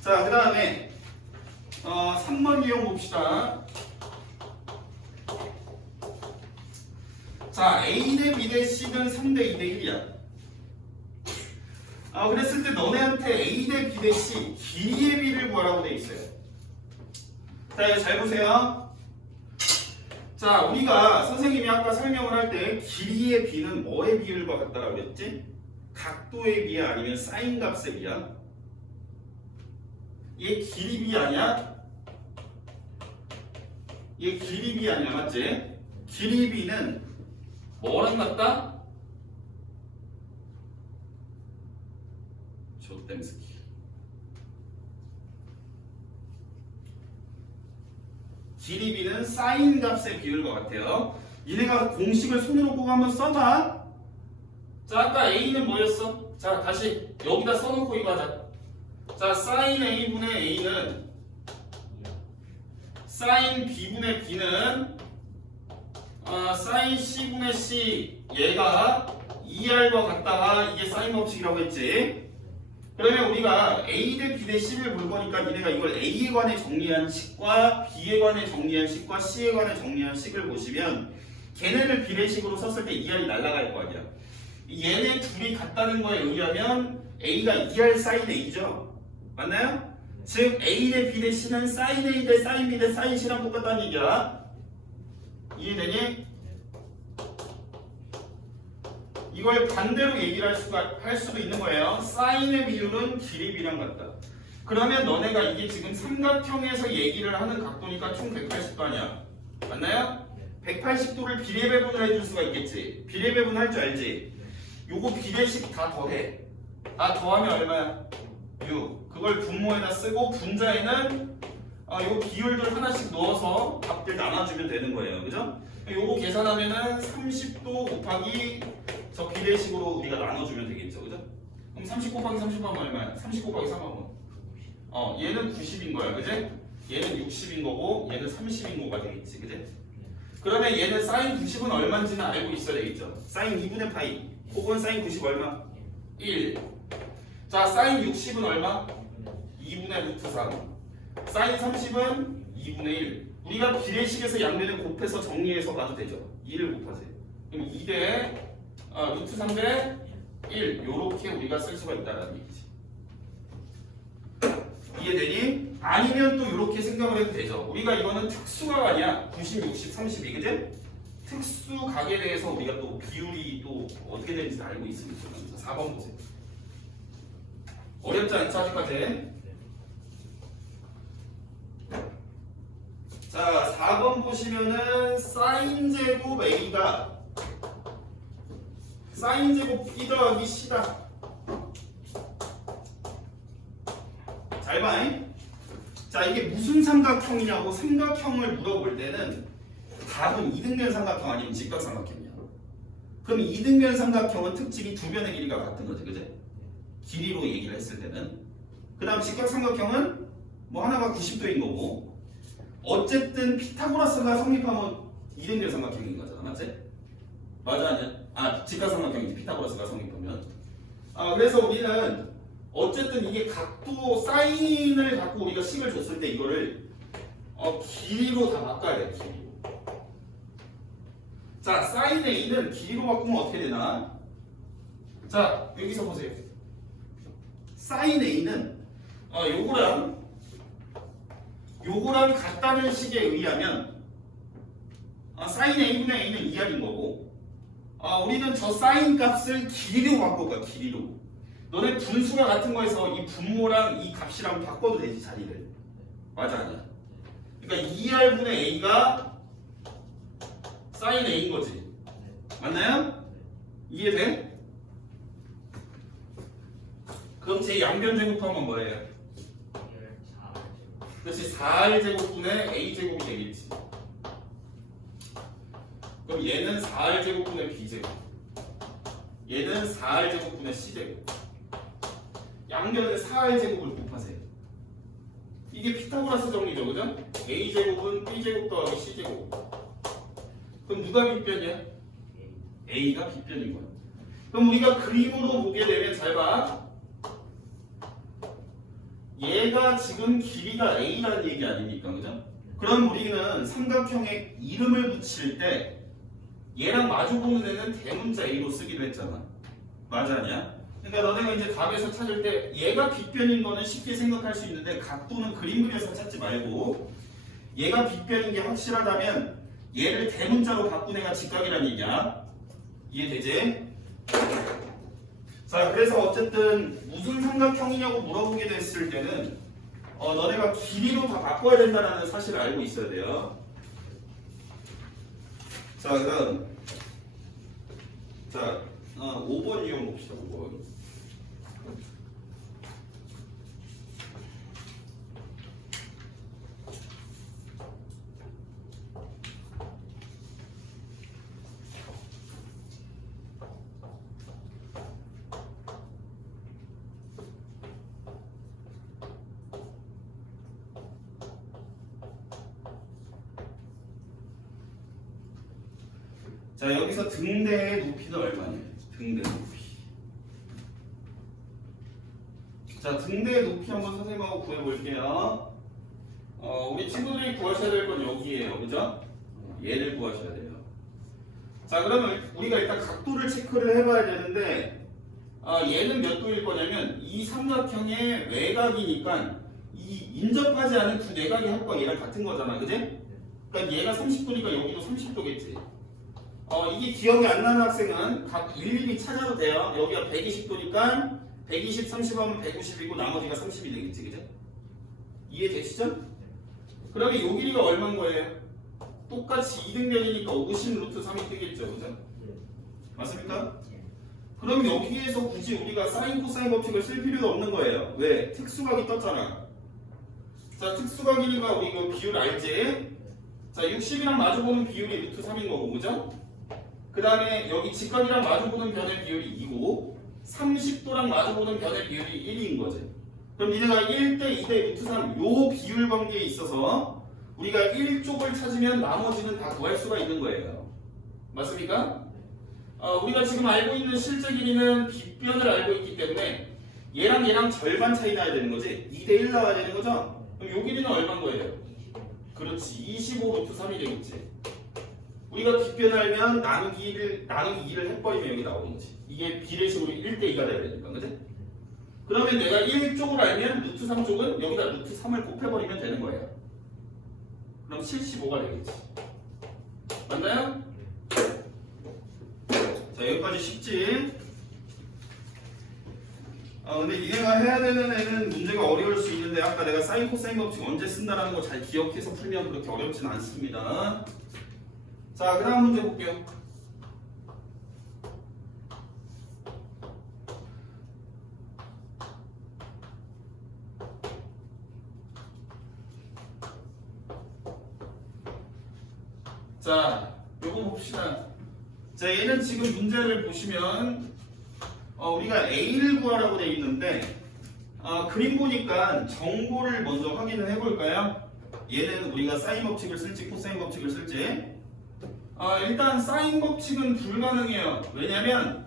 자, 그 다음에 3번 유형 봅시다. 자, A 대 B 대 C는 3대 2대 1이야. 그랬을 때 너네한테 A 대 B 대 C 길이의 B를 구하라고 돼 있어요. 자, 이거 잘 보세요. 자, 우리가 선생님이 아까 설명을 할 때 길이의 B는 뭐의 비율과 같다라고 그랬지? 각도의 B야 아니면 사인 값의 B야? 얘 길이 B 아니야? 얘 길이 B 아니야, 맞지? 길이 B는 뭐랑 같다? 조땜스키. 길이 B는 사인 값의 비율과 같아요. 얘네가 공식을 손으로 꼭 한번 써봐. 자, 아까 A는 뭐였어? 자, 다시 여기다 써놓고 이거 하자. 자, 사인 A분의 A는 사인 B분의 B는 사인 C분의 C 얘가 2R과 같다가 이게 사인 법칙이라고 했지. 그러면 우리가 A 대 B 대 C를 볼 거니까 니네가 이걸 A에 관해 정리한 식과 B에 관해 정리한 식과 C에 관해 정리한 식을 보시면 걔네를 비례식으로 썼을 때 2R이 날아갈 거 아니야. 얘네 둘이 같다는 거에 의하면 A가 2R 사인 A죠. 맞나요? 즉 A 대 B 대 C는 사인 A 대 사인 B 대 사인 C랑 똑같다는 얘기야. 이해되니? 이걸 반대로 얘기를 할 수도 있는 거예요. 사인의 비율은 길이 B랑 같다. 그러면 너네가 이게 지금 삼각형에서 얘기를 하는 각도니까 총 180도 아니야. 맞나요? 180도를 비례배분을 해줄 수가 있겠지. 비례배분 할 줄 알지? 요거 비례식 다 더해. 다 더하면 얼마야? 6. 그걸 분모에다 쓰고 분자에는 요 비율들 하나씩 넣어서 값들 나눠주면 되는 거예요. 그죠? 요거 계산하면은 30도 곱하기 저 비례식으로 우리가 나눠주면 되겠죠. 그죠? 그럼 30 곱하기 30 하면 얼마야? 30 곱하기 3 하면 얘는 90인 거야. 그지? 얘는 60인 거고 얘는 30인 거가 되겠지. 그지? 그러면 얘는 사인 90은 얼마인지는 알고 있어야 되겠죠. 사인 2분의 파이 혹은 사인 90 얼마? 1. 자, 사인 60은 얼마? 2분의 루트 3. 사인 30은 2분의 1. 우리가 비례식에서 양면을 곱해서 정리해서 봐도 되죠. 2를 곱하세요. 그럼 2대 루트 3대 1 요렇게 우리가 쓸 수가 있다는 얘기지. 이해되니? 아니면 또 이렇게 생각을 해도 되죠. 우리가 이거는 특수각 아니야. 90, 60, 32 그지? 특수각에 대해서 우리가 또 비율이 또 어떻게 되는지 알고 있으니까. 자, 4번 보세요. 어렵지 않죠 아직까지? 자, 4번 보시면은 사인 제곱 A가 사인 제곱 B 더하기 C다. 잘 봐. 자, 이게 무슨 삼각형이냐고 삼각형을 물어볼 때는 답은 이등변 삼각형 아니면 직각삼각형이야. 그럼 이등변 삼각형은 특징이 두 변의 길이가 같은 거지, 그지? 길이로 얘기를 했을 때는. 그 다음 직각삼각형은 뭐 하나가 90도인 거고, 어쨌든 피타고라스가 성립하면 이등변 삼각형인 거잖아, 맞지? 맞아, 아니야? 아, 직각삼각형이지, 피타고라스가 성립하면. 그래서 우리는 어쨌든 이게 각도 사인을 갖고 우리가 식을 줬을 때 이거를 길이로 다 바꿔야 돼, 길이로. 자, 사인 A는 길이로 바꾸면 어떻게 되나? 자, 여기서 보세요. 사인 A는 요거랑 같다는 식에 의하면 사인 A분의 A는 2R인 거고, 우리는 저 사인 값을 길이로 바꿀 거야, 길이로. 너네 분수가 같은 거에서 이 분모랑 이 값이랑 바꿔도 되지, 자리를. 맞아, 아니야? 그러니까 2R분의 A가 사인 A인 거지. 맞나요? 이해돼? 그럼 제 양변 제곱하면 뭐예요? 그렇지, 4R 제곱분의 A 제곱이 되겠지. 그럼 얘는 4R 제곱분의 B 제곱, 얘는 4R 제곱분의 C 제곱. 양변에 4R 제곱을 곱하세요. 이게 피타고라스 정리죠, 그죠? A 제곱은 B 제곱 더하기 C 제곱. 그럼 누가 빗변이야? A가 빗변인 거야. 그럼 우리가 그림으로 보게 되면 잘 봐. 얘가 지금 길이가 A라는 얘기 아닙니까, 그죠? 그럼 우리는 삼각형에 이름을 붙일 때 얘랑 마주보는 애는 대문자 A로 쓰기로 했잖아. 맞아, 아니야? 그러니까 너네가 이제 답에서 찾을 때 얘가 빗변인 거는 쉽게 생각할 수 있는데 각도는 그림 그려서 찾지 말고 얘가 빗변인 게 확실하다면 얘를 대문자로 바꾼 애가 직각이란 얘기야. 이해되지? 자, 그래서 어쨌든 무슨 삼각형이냐고 물어보게 됐을 때는 너네가 길이로 다 바꿔야 된다는 사실을 알고 있어야 돼요. 자, 그럼 5번 유형 봅시다. 5번. 자, 여기서 등대의 높이는 얼마냐? 등대 높이. 자, 등대의 높이 한번 선생님하고 구해볼게요. 우리 친구들이 구하셔야 될 건 여기에요, 그죠? 얘를 구하셔야 돼요. 자, 그러면 우리가 일단 각도를 체크를 해봐야 되는데, 얘는 몇 도일 거냐면 이 삼각형의 외곽이니까 이 인접하지 않은 두 내각의 합과 얘랑 같은 거잖아, 그지? 그러니까 얘가 30도니까 여기도 30도겠지. 이게 기억이 안 나는 학생은 각 일일이 찾아도 돼요. 여기가 120도니까 120, 30 하면 150이고 나머지가 30이 되겠지, 그죠? 이해되시죠? 그러면 이 길이가 얼마인 거예요? 똑같이 이등변이니까 50 루트 3이 뜨겠죠, 그죠? 맞습니까? 그럼 여기에서 굳이 우리가 사인 코사인 법칙을 쓸 필요도 없는 거예요. 왜? 특수각이 떴잖아. 자, 특수각이니까 우리 이거 비율 알지? 자, 60이랑 마주보는 비율이 루트 3인 거고, 그죠? 그 다음에 여기 직각이랑 마주보는 변의 비율이 2고 30도랑 마주보는 변의 비율이 1인 거지. 그럼 니네가 1대 2대 루트 3 요 비율 관계에 있어서 우리가 1쪽을 찾으면 나머지는 다 구할 수가 있는 거예요. 맞습니까? 우리가 지금 알고 있는 실제 길이는 빗변을 알고 있기 때문에 얘랑 절반 차이 나야 되는 거지. 2대 1 나와야 되는 거죠? 그럼 요 길이는 얼마인 거예요? 그렇지. 25 루트 3이 되겠지. 우리가 빗변을 알면 나누기 2를 해버리면 여기 나오는 거지. 이게 비례식으로 1대 2가 돼야 되니까, 그지? 그러면 내가 1쪽을 알면 루트 3쪽은 여기다 루트 3을 곱해버리면 되는 거예요. 그럼 75가 되겠지. 맞나요? 자, 여기까지 쉽지? 근데 니네가 해야 되는 애는 문제가 어려울 수 있는데 아까 내가 사인 코사인 법칙 언제 쓴다라는 거 잘 기억해서 풀면 그렇게 어렵진 않습니다. 자, 그 다음 문제 볼게요. 자, 요거 봅시다. 자, 얘는 지금 문제를 보시면 우리가 A를 구하라고 돼 있는데 그림 보니까 정보를 먼저 확인을 해볼까요? 얘는 우리가 사인 법칙을 쓸지 코사인 법칙을 쓸지. 일단 사인 법칙은 불가능해요. 왜냐면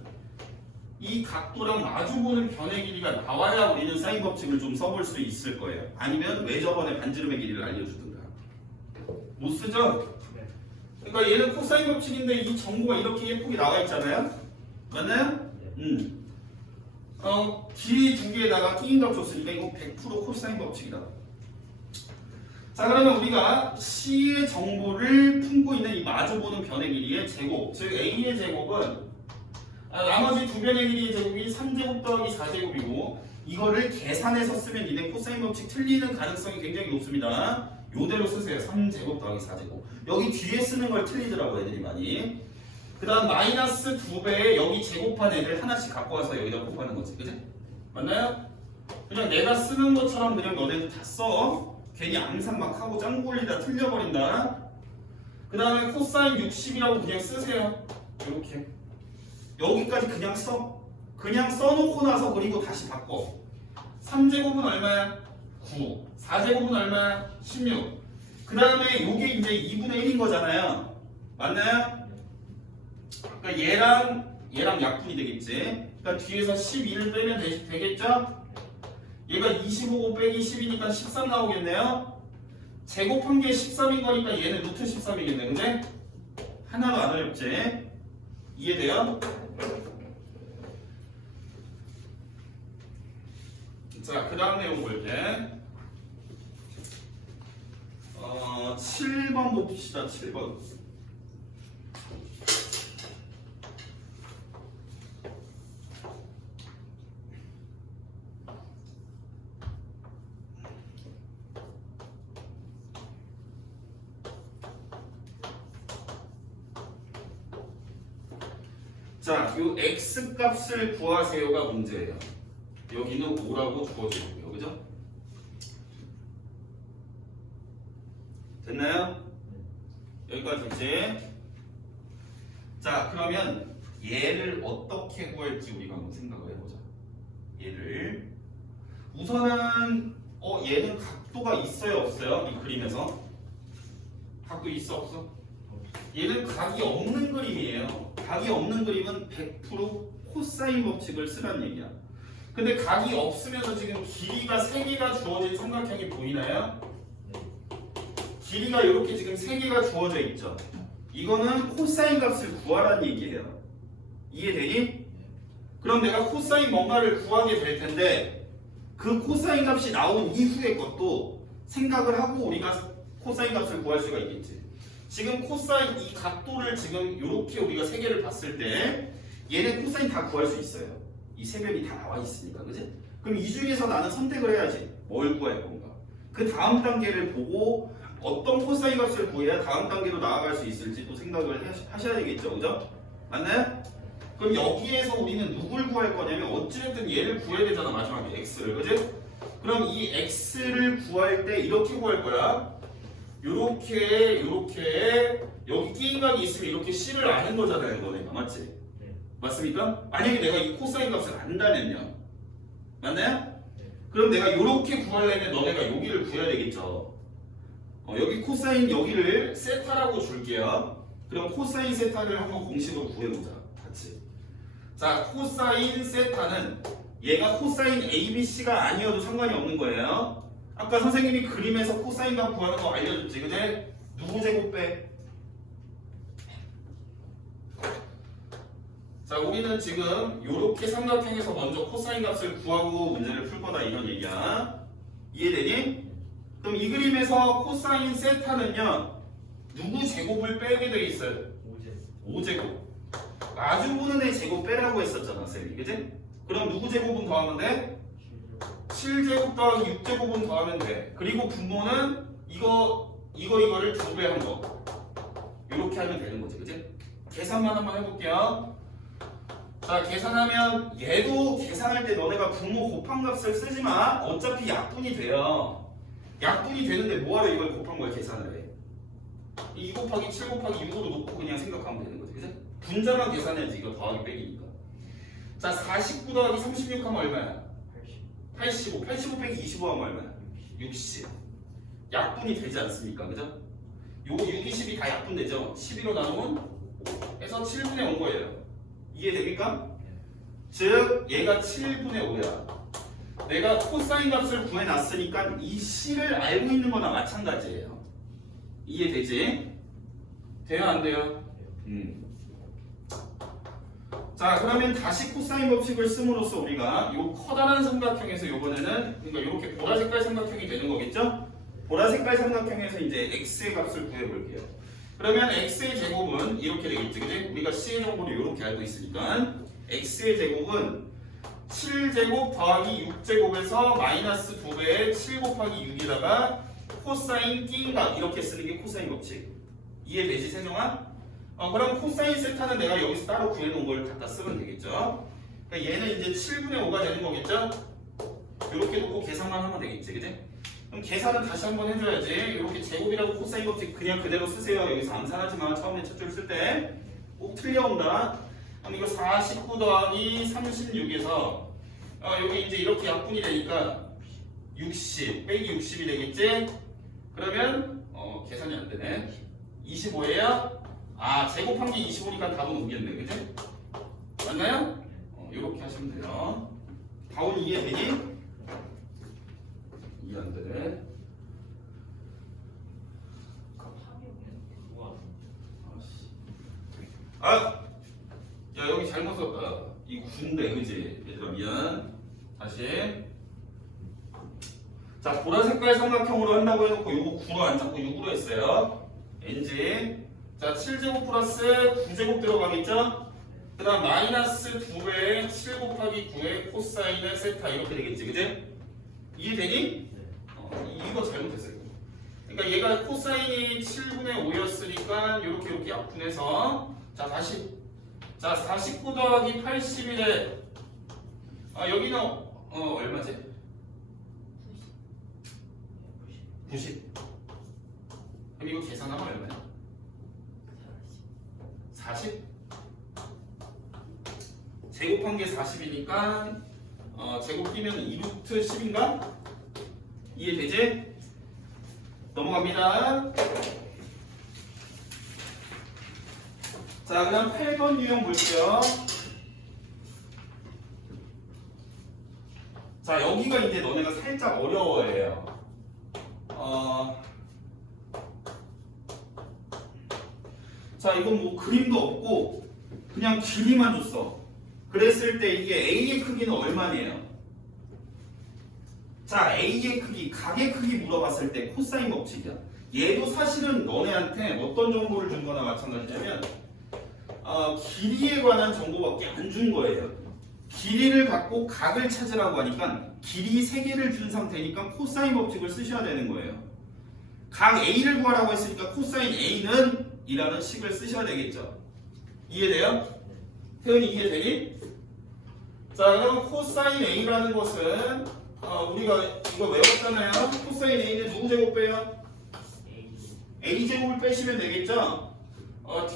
이 각도랑 마주보는 변의 길이가 나와야 우리는 사인 법칙을 좀 써볼 수 있을 거예요. 아니면 왜 저번에 반지름의 길이를 알려주든가. 못 쓰죠? 그러니까 얘는 코사인 법칙인데 이 정보가 이렇게 예쁘게 나와 있잖아요. 맞나요? 길이 두 개에다가 끼인값 줬으니까 이거 100% 코사인 법칙이다. 자, 그러면 우리가 C의 정보를 품고 있는 이 마주보는 변의 길이의 제곱, 즉 A의 제곱은 나머지 두 변의 길이의 제곱이 3제곱 더하기 4제곱이고 이거를 계산해서 쓰면 니네 코사인 법칙 틀리는 가능성이 굉장히 높습니다. 요대로 쓰세요. 3제곱 더하기 4제곱. 여기 뒤에 쓰는 걸 틀리더라고 애들이 많이. 그 다음 마이너스 2배에 여기 제곱한 애들 하나씩 갖고 와서 여기다 곱하는 거지. 그지? 맞나요? 그냥 내가 쓰는 것처럼 그냥 너네도 다 써. 괜히 암산 막 하고 짱구 올리다 틀려버린다. 그 다음에 코사인 60이라고 그냥 쓰세요. 이렇게. 여기까지 그냥 써. 그냥 써놓고 나서 그리고 다시 바꿔. 3제곱은 얼마야? 9. 4제곱은 얼마야? 16. 그 다음에 요게 이제 2분의 1인 거잖아요. 맞나요? 그러니까 얘랑 약분이 되겠지. 그러니까 뒤에서 12를 빼면 되겠죠? 얘가 25 빼기 10이니까 13 나오겠네요. 제곱한 게 13인 거니까 얘는 루트 13이겠네. 근데 하나도 안 어렵지? 이해돼요? 자, 그 다음 내용 볼게. 7번 봅시다. 7번. 자, 요 x 값을 구하세요가 문제예요. 여기는 5라고 주어져 있고요. 그죠? 됐나요? 여기까지 됐지? 자, 그러면 얘를 어떻게 구할지 우리가 한번 생각을 해보자. 얘를 우선은 얘는 각도가 있어요 없어요? 이 그림에서 각도 있어 없어? 얘는 각이 없는 그림이에요. 각이 없는 그림은 100% 코사인 법칙을 쓰라는 얘기야. 근데 각이 없으면서 지금 길이가 3개가 주어진 삼각형이 보이나요? 길이가 이렇게 지금 3개가 주어져 있죠. 이거는 코사인 값을 구하라는 얘기예요. 이해되니? 그럼 내가 코사인 뭔가를 구하게 될 텐데 그 코사인 값이 나온 이후의 것도 생각을 하고 우리가 코사인 값을 구할 수가 있겠지. 지금 코사인 이 각도를 지금 이렇게 우리가 3개를 봤을 때 얘네 코사인 다 구할 수 있어요. 이 세 변이 다 나와 있으니까, 그지? 그럼 이 중에서 나는 선택을 해야지. 뭘 구할 건가? 그 다음 단계를 보고 어떤 코사인 값을 구해야 다음 단계로 나아갈 수 있을지 또 생각을 하셔야 되겠죠, 그죠? 맞나요? 그럼 여기에서 우리는 누굴 구할 거냐면 어찌됐든 얘를 구해야 되잖아, 마지막에 x를, 그지? 그럼 이 x를 구할 때 이렇게 구할 거야. 요렇게 여기 끼인각이 있으면 이렇게 c를 아는 거잖아요, 너네가. 맞지? 네. 맞습니까? 만약에 내가 이 코사인 값을 안다면요. 맞나요? 그럼 내가 요렇게 구하려면 너네가 여기를 구해야 되겠죠. 여기 코사인 여기를 세타라고 줄게요. 그럼 코사인 세타를 한번 공식으로 구해보자. 같이. 자, 코사인 세타는 얘가 코사인 ABC가 아니어도 상관이 없는 거예요. 아까 선생님이 그림에서 코사인 값 구하는 거 알려줬지, 그제? 누구 제곱 빼? 자, 우리는 지금 요렇게 삼각형에서 먼저 코사인 값을 구하고 문제를 풀 거다 이런 얘기야. 이해되니? 그럼 이 그림에서 코사인 세타는요 누구 제곱을 빼게 돼 있어요? 5제곱. 마주보는 애 제곱 빼라고 했었잖아, 쌤이. 그지? 그럼 누구 제곱은 더하면 돼? 7제곱 더하기 6제곱은 더하면 돼. 그리고 분모는 이거를 2배 한 거. 이렇게 하면 되는 거지, 그지? 계산만 한번 해볼게요. 자, 계산하면 얘도 계산할 때 너네가 분모 곱한 값을 쓰지 마. 어차피 약분이 돼요. 약분이 되는데 뭐하러 이걸 곱한 걸 계산을 해? 2 곱하기 7 곱하기 6으로 놓고 그냥 생각하면 되는 거지. 그지? 분자만 계산해야지. 이거 더하기 빼기니까. 자, 49 더하기 36 하면 얼마야? 85. 85 빼기 25 하면 얼마야? 60. 약분이 되지 않습니까? 그죠? 요거 6, 20이 다 약분되죠? 12로 나누면 해서 7분의 5 거예요. 이해됩니까? 즉 얘가 7분의 5야. 내가 코사인 값을 구해놨으니까 이 C를 알고 있는 거나 마찬가지예요. 이해되지? 돼요 안 돼요? 자, 그러면 다시 코사인 법칙을 씀으로써 우리가 요 커다란 삼각형에서 요번에는 그러니까 이렇게 보라색깔 삼각형이 되는 거겠죠? 보라색깔 삼각형에서 이제 x의 값을 구해볼게요. 그러면 x의 제곱은 이렇게 되겠지, 그지? 우리가 c의 정보를 이렇게 알고 있으니까 x의 제곱은 7제곱 더하기 6제곱에서 마이너스 2배의 7 곱하기 6에다가 코사인 띵값 이렇게 쓰는 게 코사인 법칙. 이해되지, 세정아? 그럼 코사인 세타는 내가 여기서 따로 구해놓은 걸 갖다 쓰면 되겠죠? 그러니까 얘는 이제 7분의 5가 되는 거겠죠? 이렇게 놓고 계산만 하면 되겠지, 그지? 그럼 계산은 다시 한번 해줘야지. 이렇게 제곱이라고 코사인 법칙 그냥 그대로 쓰세요. 여기서 암산하지 마. 처음에 첫 줄 쓸 때 꼭 틀려온다. 그럼 이거 49 더하기 36에서 여기 이제 이렇게 약분이 되니까 60 빼기 60이 되겠지? 그러면 계산이 안 되네. 25예요? 아, 제곱한 게 25니까 답은 오겠네, 그지? 맞나요? 이렇게 하시면 돼요. 다운 이해되니? 이해 안 되네. 아! 야, 여기 잘못 썼다. 이 9인데, 그지? 얘들아, 미안. 다시. 자, 보라색깔 삼각형으로 한다고 해놓고 요거 9로 안 잡고 6으로 했어요. NG. 자, 7제곱 플러스 9제곱 들어가겠죠? 그 다음 마이너스 2배의 7 곱하기 9의 코사인의 세타 이렇게 되겠지, 그지? 이해되니? 이거 잘못했어요. 그러니까 얘가 코사인이 7분의 5였으니까 이렇게 약분해서 자, 다시 자, 49 더하기 81에 여기는 얼마지? 90. 그럼 이거 계산하면 얼마야? 40? 제곱한 게 40이니까 제곱 끼면 2루트 10인가? 이해되지? 넘어갑니다. 자, 그럼 8번 유형 볼게요. 자, 여기가 이제 너네가 살짝 어려워해요. 자, 이건 뭐 그림도 없고 그냥 길이만 줬어. 그랬을 때 이게 A의 크기는 얼마네요? 자, A의 크기, 각의 크기 물어봤을 때 코사인 법칙이야. 얘도 사실은 너네한테 어떤 정보를 준 거나 마찬가지냐면 길이에 관한 정보밖에 안 준 거예요. 길이를 갖고 각을 찾으라고 하니까 길이 3개를 준 상태니까 코사인 법칙을 쓰셔야 되는 거예요. 각 A를 구하라고 했으니까 코사인 A는 이라는 식을 쓰셔야 되겠죠. 이해돼요? 태연이 이해되니? 자, 그럼 코사인 A라는 것은 우리가 이거 외웠잖아요. 코사인 A는 누구 제곱 빼요? A 제곱을 빼시면 되겠죠?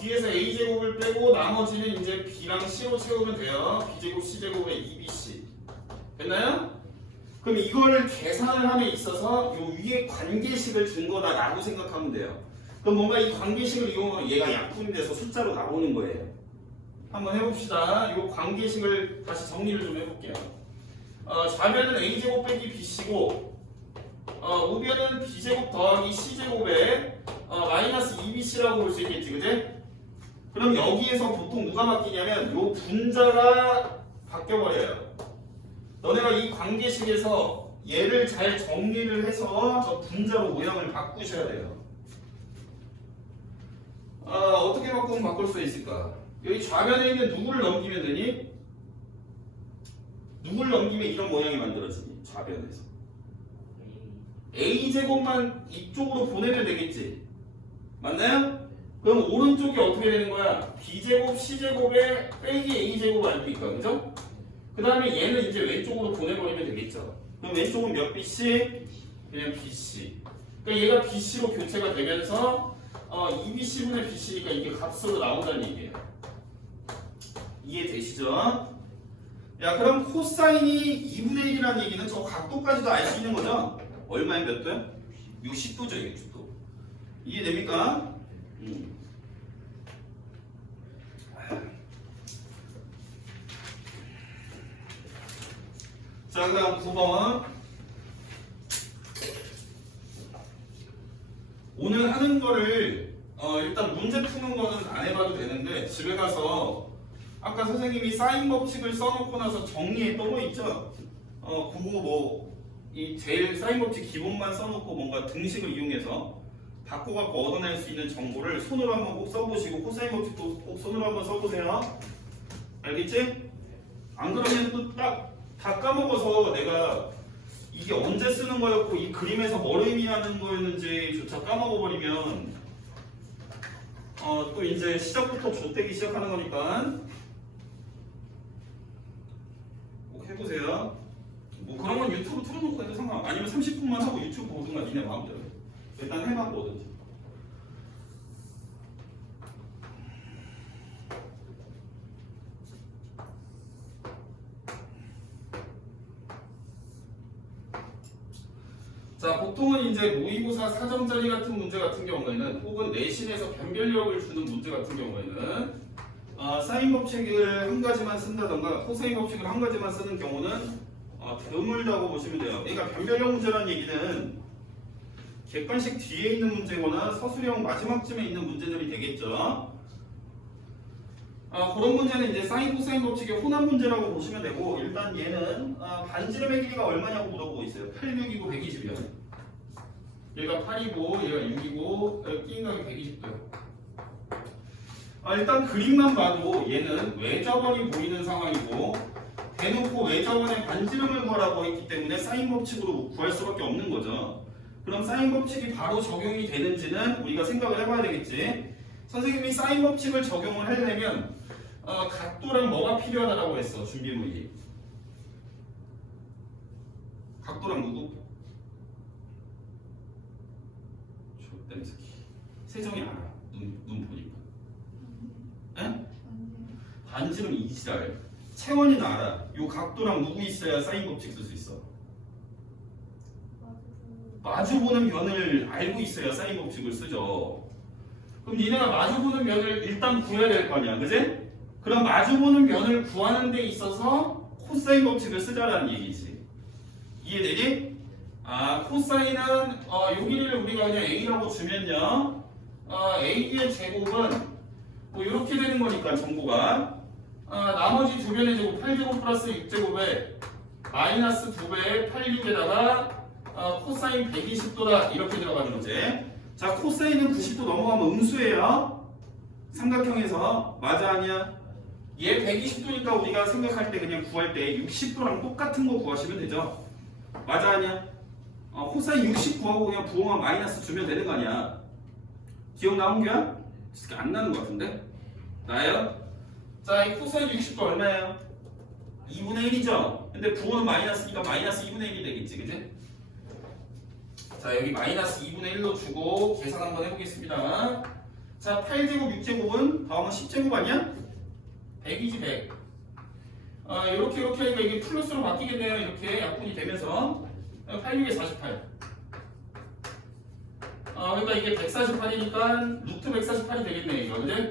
뒤에서 A 제곱을 빼고 나머지는 이제 B랑 C로 채우면 돼요. B 제곱 C 제곱의 2BC 됐나요? 그럼 이거를 계산을 함에 있어서 요 위에 관계식을 준 거다라고 생각하면 돼요. 그럼 뭔가 이 관계식을 이용하면 얘가 약분이 돼서 숫자로 나오는 거예요. 한번 해봅시다. 이 관계식을 다시 정리를 좀 해볼게요. 좌변은 A제곱 빼기 BC고 우변은 B제곱 더하기 C제곱에 마이너스 2BC라고 볼 수 있겠지, 그지? 그럼 여기에서 보통 누가 바뀌냐면 요 분자가 바뀌어버려요. 너네가 이 관계식에서 얘를 잘 정리를 해서 저 분자로 모양을 바꾸셔야 돼요. 어떻게 바꾸면 바꿀 수 있을까? 여기 좌변에 있는 누구를 넘기면 되니? 누구를 넘기면 이런 모양이 만들어지니? 좌변에서 A제곱만 이쪽으로 보내면 되겠지? 맞나요? 그럼 오른쪽이 어떻게 되는 거야? B제곱 C제곱에 빼기 A제곱 아닙니까? 그죠? 그 다음에 얘는 이제 왼쪽으로 보내버리면 되겠죠? 그럼 왼쪽은 몇 BC? 그냥 BC. 그러니까 얘가 BC로 교체가 되면서 2bc분의 bc니까 이게 값으로 나온다는 얘기예요. 이해되시죠? 야, 그럼 코사인이 2분의 1이라는 얘기는 저 각도까지도 알 수 있는 거죠? 얼마에 몇 도요? 60도죠, 60도. 이해됩니까? 자, 그 다음 9번. 오늘 하는 거를 일단 문제 푸는 거는 안 해봐도 되는데 집에 가서 아까 선생님이 사인 법칙을 써놓고 나서 정리했던 거 있죠? 그거 이 제일 사인 법칙 기본만 써놓고 뭔가 등식을 이용해서 바꿔갖고 얻어낼 수 있는 정보를 손으로 한번 꼭 써보시고 코사인 법칙도 꼭 손으로 한번 써보세요. 알겠지? 안 그러면 또 딱 다 까먹어서 내가 이게 언제 쓰는 거였고 이 그림에서 뭘 의미하는 거였는지 조차 까먹어버리면 또 이제 시작부터 좆되기 시작하는 거니까 꼭 해보세요. 뭐 그런 건 유튜브 틀어놓고 해도 상관 아니면 30분만 하고 유튜브 보든가 니네 마음대로 일단 해봐 뭐든지. 자, 보통은 이제 모의고사 4점짜리 같은 문제 같은 경우에는 혹은 내신에서 변별력을 주는 문제 같은 경우에는 사인 법칙을 한 가지만 쓴다던가 코사인 법칙을 한 가지만 쓰는 경우는 드물다고 보시면 돼요. 그러니까 변별력 문제라는 얘기는 객관식 뒤에 있는 문제거나 서술형 마지막쯤에 있는 문제들이 되겠죠. 그런 문제는 이제 사인 코사인 법칙의 혼합 문제라고 보시면 되고 일단 얘는 반지름의 길이가 얼마냐고 물어보고 있어요. 8, 6이고 120이요. 얘가 8이고 얘가 6이고 끼인 각이 120도요. 일단 그림만 봐도 얘는 외접원이 보이는 상황이고 대놓고 외접원의 반지름을 구하라고 했기 때문에 사인 법칙으로 구할 수밖에 없는 거죠. 그럼 사인 법칙이 바로 적용이 되는지는 우리가 생각을 해봐야 되겠지. 선생님이 사인 법칙을 적용을 하려면 각도랑 뭐가 필요하다고 했어 준비물이. 각도랑 누구? 좆땜 새끼. 세정이 알아. 눈 보니까. 에? 반지름 이지랄. 채원이는 알아. 요 각도랑 누구 있어야 사인 법칙 쓸 수 있어. 마주보는 면을 알고 있어야 사인 법칙을 쓰죠. 그럼 니네가 마주보는 면을 일단 구해야 될 거 아니야, 그지? 그럼 마주보는 면을 구하는 데 있어서 코사인 법칙을 쓰자라는 얘기지. 이해되니? 코사인은 요 길이를 우리가 그냥 a라고 주면요, a의 제곱은 뭐 이렇게 되는 거니까 정보가 나머지 두 변의 제곱 8제곱 플러스 6제곱에 마이너스 2배의 8, 6에다가 코사인 120도다 이렇게 들어가는 거지. 자, 코사인은 90도 넘어가면 음수예요. 삼각형에서 맞아 아니야? 얘 120도니까 우리가 생각할 때 그냥 구할 때 60도랑 똑같은 거 구하시면 되죠. 맞아 아니야? 코사인 60 구하고 그냥 부호만 마이너스 주면 되는 거 아니야. 기억 나온 거야? 안 나는 거 같은데? 나요? 자, 이 코사인 60도 얼마예요? 2분의 1이죠? 근데 부호는 마이너스니까 마이너스 2분의 1이 되겠지, 그지? 자, 여기 마이너스 2분의 1로 주고 계산 한번 해보겠습니다. 자, 8제곱 6제곱은 다음은 10제곱 아니야? 100이지 100. 이렇게 하니까 이게 플러스로 바뀌겠네요. 이렇게 약분이 되면서 8, 6에 48. 그러니까 이게 148이니까 루트 148이 되겠네 이거, 그지?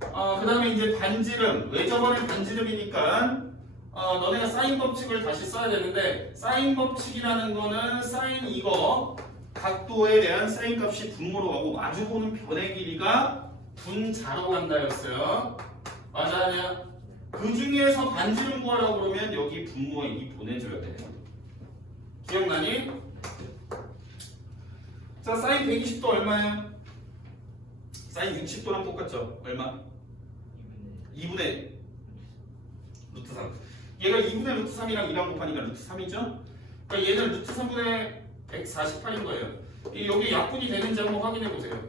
그 다음에 이제 반지름, 외접원의 반지름이니까 너네가 사인 법칙을 다시 써야 되는데 사인 법칙이라는 거는 사인 이거 각도에 대한 사인 값이 분모로 가고 마주보는 변의 길이가 분자로 간다였어요. 맞아 아니야? 그 중에서 반지름 구하라고 그러면 여기 분모에 이 보내줘야 돼. 기억나니? 자, 사인 120도 얼마예요? 사인 60도랑 똑같죠? 얼마? 2분의 루트 3. 얘가 2분의 루트 3이랑 2랑 곱하니까 루트 3이죠? 그러니까 얘는 루트 3분의 148인 거예요. 여기 약분이 되는지 한번 확인해 보세요.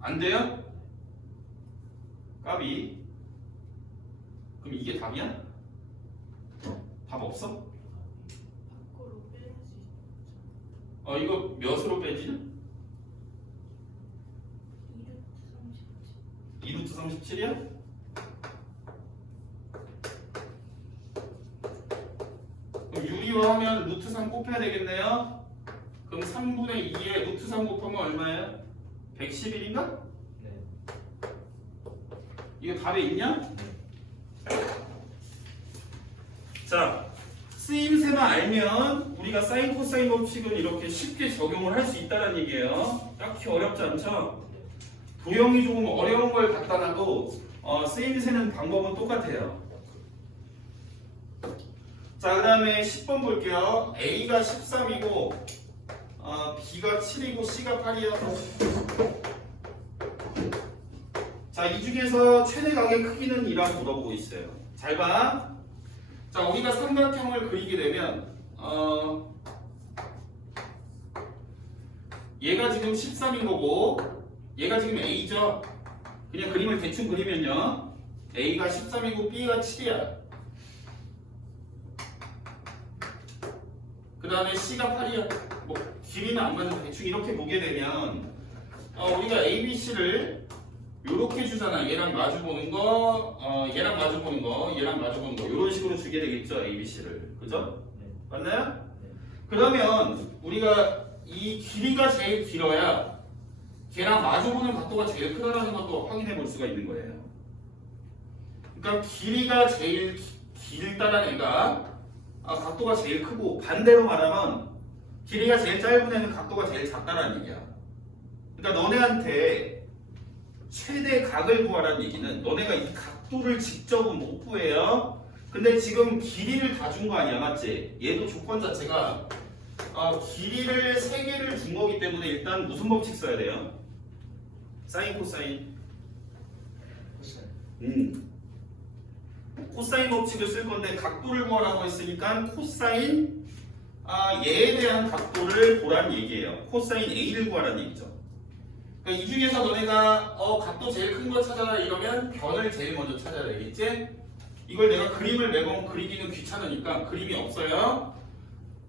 안 돼요? 까비. 그럼 이게 답이야? 답 없어? 밖으로 빼낼 수 있죠. 이거 몇으로 빼지? 2루트 37이야? 그럼 유리화하면 루트 3 곱해야 되겠네요. 그럼 3분의 2에 루트 3 곱하면 얼마예요? 111인가? 네. 이거 답에 있냐? 자, 쓰임새만 알면 우리가 사인 코사인 법칙은 이렇게 쉽게 적용을 할 수 있다는 얘기예요. 딱히 어렵지 않죠? 도형이 조금 어려운 걸 갖다 놔도 쓰임새는 방법은 똑같아요. 자, 그 다음에 10번 볼게요. A가 13이고 B가 7이고 C가 8이요. 자, 이 중에서 최대 각의 크기는 이라고 물어보고 있어요. 잘 봐. 자, 우리가 삼각형을 그리게 되면 얘가 지금 13인 거고 얘가 지금 A죠. 그냥 그림을 대충 그리면요, A가 13이고 B가 7이야. 그 다음에 C가 8이야. 뭐 길이는 안 맞는 대충 이렇게 보게 되면 우리가 A, B, C를 요렇게 주잖아. 얘랑 마주 보는 거, 얘랑 마주 보는 거, 얘랑 마주 보는 거, 이런 식으로 주게 되겠죠, A, B, C를. 그죠? 네. 맞나요? 네. 그러면 우리가 이 길이가 제일 길어야 걔랑 마주 보는 각도가 제일 크다라는 것도 확인해 볼 수가 있는 거예요. 그러니까 길이가 제일 길다는 애가 각도가 제일 크고, 반대로 말하면 길이가 제일 짧은 애는 각도가 제일 작다라는 얘기야. 그러니까 너네한테 최대 각을 구하라는 얘기는 너네가 이 각도를 직접은 못 구해요. 근데 지금 길이를 다 준 거 아니야, 맞지? 얘도 조건 자체가 길이를 3개를 준 거기 때문에 일단 무슨 법칙 써야 돼요? 사인, 코사인. 코사인 법칙을 쓸 건데 각도를 구하라고 했으니까 코사인 얘에 대한 각도를 보라는 얘기예요. 코사인 A를 구하라는 얘기죠. 그러니까 이 중에서 너네가 각도 제일 큰 거 찾아라 이러면 변을 제일 먼저 찾아야 되겠지? 이걸 내가 그림을 매번 그리기는 귀찮으니까 그림이 없어요.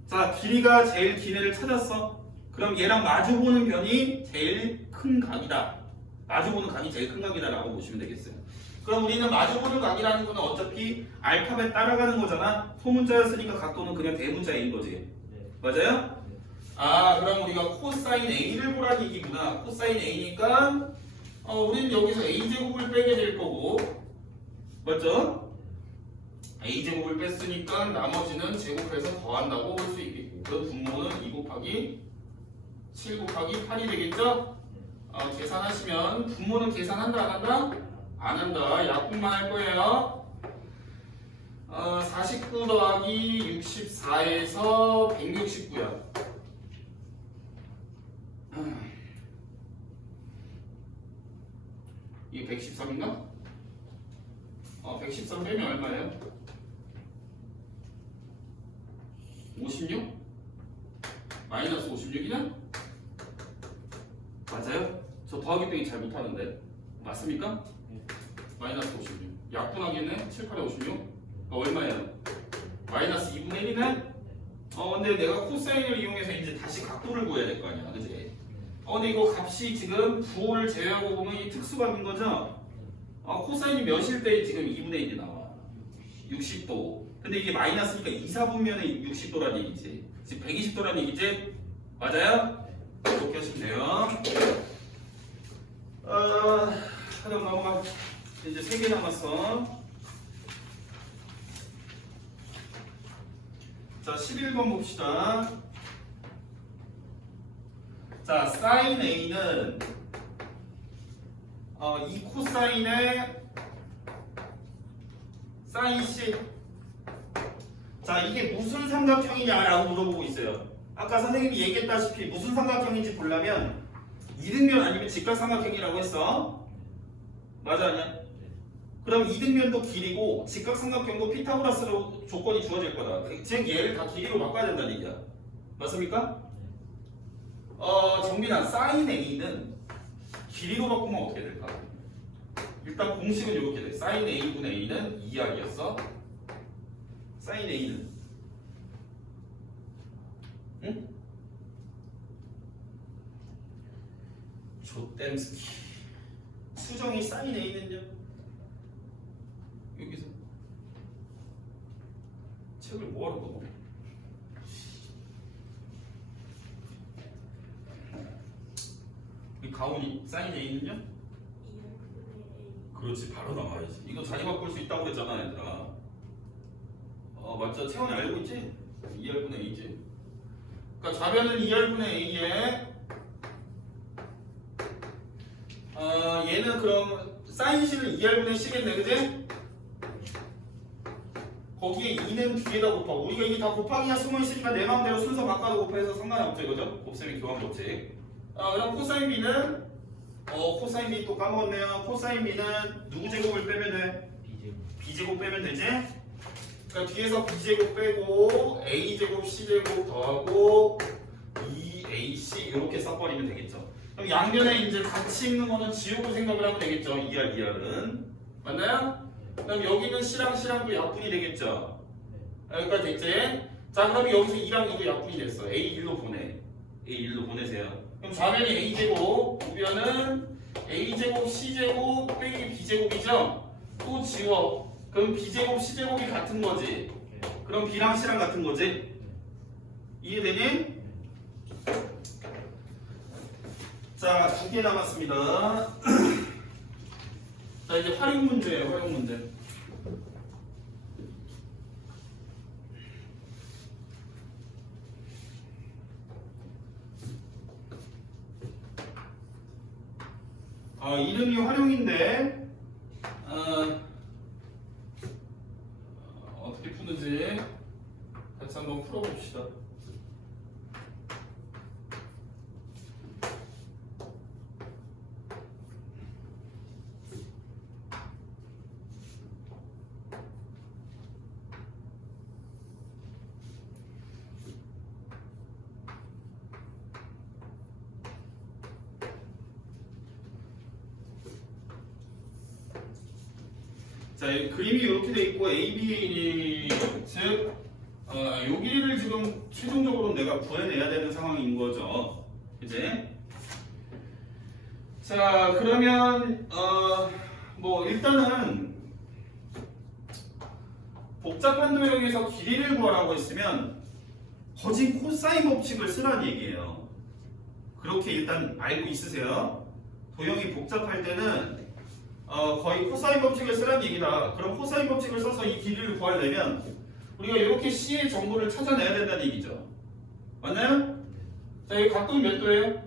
자, 길이가 제일 긴 애를 찾았어. 그럼 얘랑 마주보는 변이 제일 큰 각이다. 마주보는 각이 제일 큰 각이다라고 보시면 되겠어요. 그럼 우리는 마주보는 각이라는 거는 어차피 알파벳 따라가는 거잖아. 소문자였으니까 각도는 그냥 대문자인 거지. 네. 맞아요? 그럼 우리가 코사인 A를 보라는 얘기구나. 코사인 A니까 우리는 여기서 A제곱을 빼게 될 거고, 맞죠? A제곱을 뺐으니까 나머지는 제곱해서 더한다고 볼 수 있겠고, 그 분모는 2 곱하기 7 곱하기 8이 되겠죠? 계산하시면 분모는 계산한다 안 한다? 안 한다. 약분만 할 거예요. 49 더하기 64에서 169야. 이게 113인가? 113 빼면 얼마예요? 56? 마이너스 56이냐? 맞아요? 저 더하기 빼기 잘 못하는데 맞습니까? 마이너스 56. 약분하기는 7, 8에 56? 얼마예요? 마이너스 2분의 1이네? 근데 내가 코사인을 이용해서 이제 다시 각도를 구해야 될 거 아니야, 그지? 근데 이거 값이 지금 부호를 제외하고 보면 이 특수각인 거죠? 코사인이 몇일 때 지금 2분의 1이 나와? 60도. 근데 이게 마이너스니까 2, 4분면에 60도라는 얘기지. 지금 120도라는 얘기지? 맞아요? 이렇게 하시면 돼요. 그럼 넘어가. 이제 3개 남았어. 자, 11번 봅시다. 자, 사인 A는 이 코사인의 사인 C. 자, 이게 무슨 삼각형이냐라고 물어보고 있어요. 아까 선생님이 얘기했다시피 무슨 삼각형인지 보려면 이등변 아니면 직각삼각형이라고 했어. 맞아, 아니야? 그럼 이등변도 길이고 직각삼각형도 피타고라스로 조건이 주어질 거다. 즉 얘를 다 길이로 바꿔야 된다는 얘기야. 맞습니까? 정빈아, 사인 A는 길이로 바꾸면 어떻게 될까? 일단 공식은 이렇게 돼. 사인 A분의 A는 2R이었어. 사인 A는, 응? 조땜스키. 수정이 사인 A는요? 여기서 책을 뭐하러 보고? 이 가온이 사인 A는요? 그렇지, 바로 나와야지. 이거 자리 바꿀 수 있다고 그랬잖아, 얘들아. 맞죠? 태원이 알고 있지? 2R분의 A지. 그러니까 좌변은 2R분의 A에 얘는 그럼 사인 C는 2R분의 C겠네, 그지? 거기에 2는 뒤에다 곱하. 우리가 이게 다 곱하기가 숨어 있으니까 내 마음대로 순서 바꿔도 곱해서 상관이 없죠, 이거죠? 곱셈의 교환 법칙. 그럼 코사인 B는 코사인 B 또 까먹었네요. 코사인 B는 누구 제곱을 빼면 돼? B제곱 빼면 되지? 그러니까 뒤에서 B제곱 빼고 A제곱 C제곱 더하고 2AC 이렇게 써버리면 되겠죠. 그럼 양변에 이제 같이 있는 거는 지우고 생각을 하면 되겠죠. 2R, 2R은 맞나요? 그럼 여기는 C랑 C랑도 약분이 되겠죠. 여기까지 됐지? 자, 그럼 여기서 2랑 2도 약분이 됐어. A1로 보내. A1로 보내세요. 그럼 좌변이 A제곱, 우변은 A제곱, C제곱 빼기 B제곱이죠? 또 지워. 그럼 B제곱, C제곱이 같은 거지. 그럼 B랑 C랑 같은 거지. 이해되니? 자, 2개 남았습니다. 자, 이제 활용 문제예요, 활용 문제. 이름이 활용인데 어떻게 푸는지 같이 한번 풀어봅시다. 자, 그림이 이렇게 돼 있고 AB이 즉 요 길이를 지금 최종적으로 내가 구해내야 되는 상황인 거죠. 이제 자, 그러면 뭐 일단은 복잡한 도형에서 길이를 구하라고 했으면 거진 코사인 법칙을 쓰라는 얘기예요. 그렇게 일단 알고 있으세요. 도형이 복잡할 때는 거의 코사인 법칙을 쓰라는 얘기다. 그럼 코사인 법칙을 써서 이 길이를 구하려면 우리가 이렇게 C의 정보를 찾아내야 된다는 얘기죠. 맞나요? 자, 여기 각도는 몇 도예요?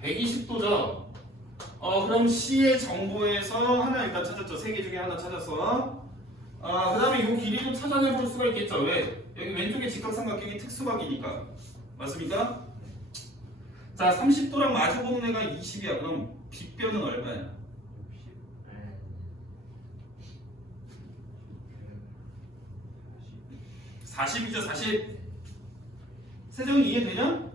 120도죠. 그럼 C의 정보에서 하나 일단 찾았죠. 세 개 중에 하나 찾아서 그 다음에 이 길이도 찾아내 볼 수가 있겠죠. 왜? 여기 왼쪽에 직각삼각형이 특수각이니까. 맞습니까? 자, 30도랑 마주보는 애가 20이야. 그럼 빗변은 얼마야? 40이죠, 40. 세정이 이해되냐?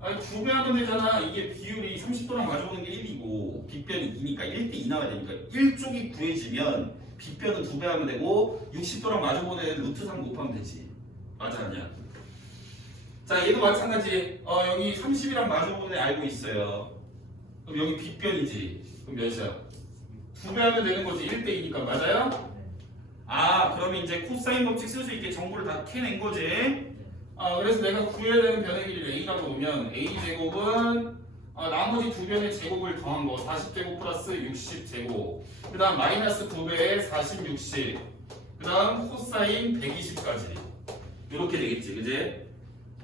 아니, 2배 하면 되잖아. 이게 비율이 30도랑 마주보는 게 1이고 빗변이 2니까 1대2 나와야 되니까 1쪽이 구해지면 빗변은 2배 하면 되고 60도랑 마주보는 애를 루트 3 곱하면 되지. 맞아, 아니야? 자, 얘도 마찬가지. 여기 30이랑 마주보는 애 알고 있어요. 그럼 여기 빗변이지. 그럼 몇이야? 2배 하면 되는 거지. 1대2니까. 맞아요? 그러면 이제 코사인 법칙 쓸 수 있게 정보를 다 캐낸 거지. 그래서 내가 구해야 되는 변의 길이를 A라고 놓으면 A제곱은 나머지 두 변의 제곱을 더한 거 40제곱 플러스 60제곱 그 다음 마이너스 2배의 40, 60 그 다음 코사인 120까지 이렇게 되겠지, 그지?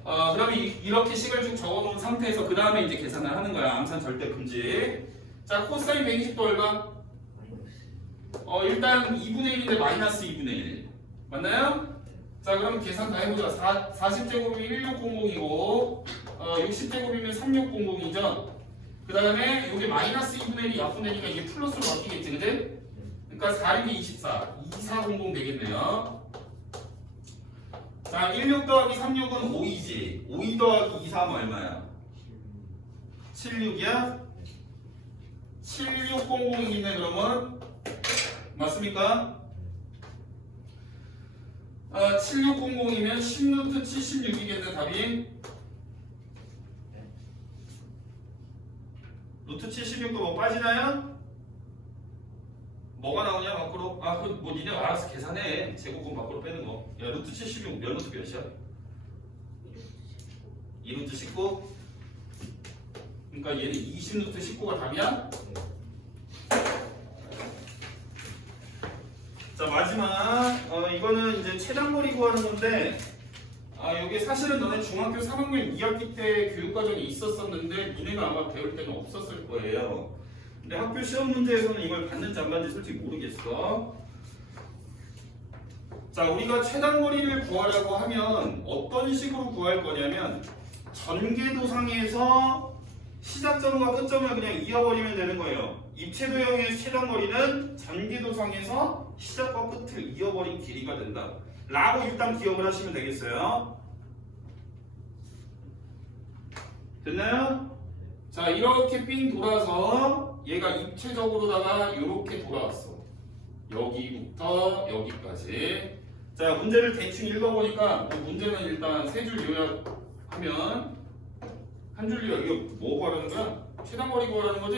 그러면 이렇게 식을 쭉 적어놓은 상태에서 그 다음에 이제 계산을 하는 거야. 암산 절대 금지. 자, 코사인 120도 얼마? 일단 2분의 1인데 마이너스 2분의 1 맞나요? 자, 그럼 계산 다 해보자. 40제곱이 1600이고 60제곱이면 3600이죠. 그 다음에 여기 마이너스 2분의 1이 약분되니까 이게 플러스로 바뀌겠지, 그지? 그러니까 4, 6이 24 2400 되겠네요. 자, 16 더하기 36은 5이지. 52 더하기 2, 3은 얼마야? 76이야? 7600이네. 그러면 맞습니까? 7600이면 10루트 76이겠네, 답이. 루트 76도 뭐 빠지나요? 뭐가 나오냐 밖으로? 아, 그 뭐 니네 알아서 계산해. 제곱은 밖으로 빼는 거. 야, 루트 76 몇 루트 몇이야? 2루트 19? 그러니까 얘는 20루트 19가 답이야? 자, 마지막 이거는 이제 최단거리 구하는 건데 여기 사실은 너네 중학교 3학년 2학기 때 교육과정이 있었었는데 니네가 아마 배울 때는 없었을 거예요. 근데 학교 시험 문제에서는 이걸 받는지 안 받는지 솔직히 모르겠어. 자, 우리가 최단거리를 구하려고 하면 어떤 식으로 구할 거냐면 전개도상에서 시작점과 끝점을 그냥 이어버리면 되는 거예요. 입체도형의 최단거리는 전개도상에서 시작과 끝을 이어버린 길이가 된다 라고 일단 기억을 하시면 되겠어요. 됐나요? 자, 이렇게 삥 돌아서 얘가 입체적으로다가 이렇게 돌아왔어. 여기부터 여기까지. 자, 문제를 대충 읽어보니까 문제는 일단 세 줄 요약하면 한 줄 요약. 이거 뭐 구하라는 거야? 최단거리 구하라는 거지?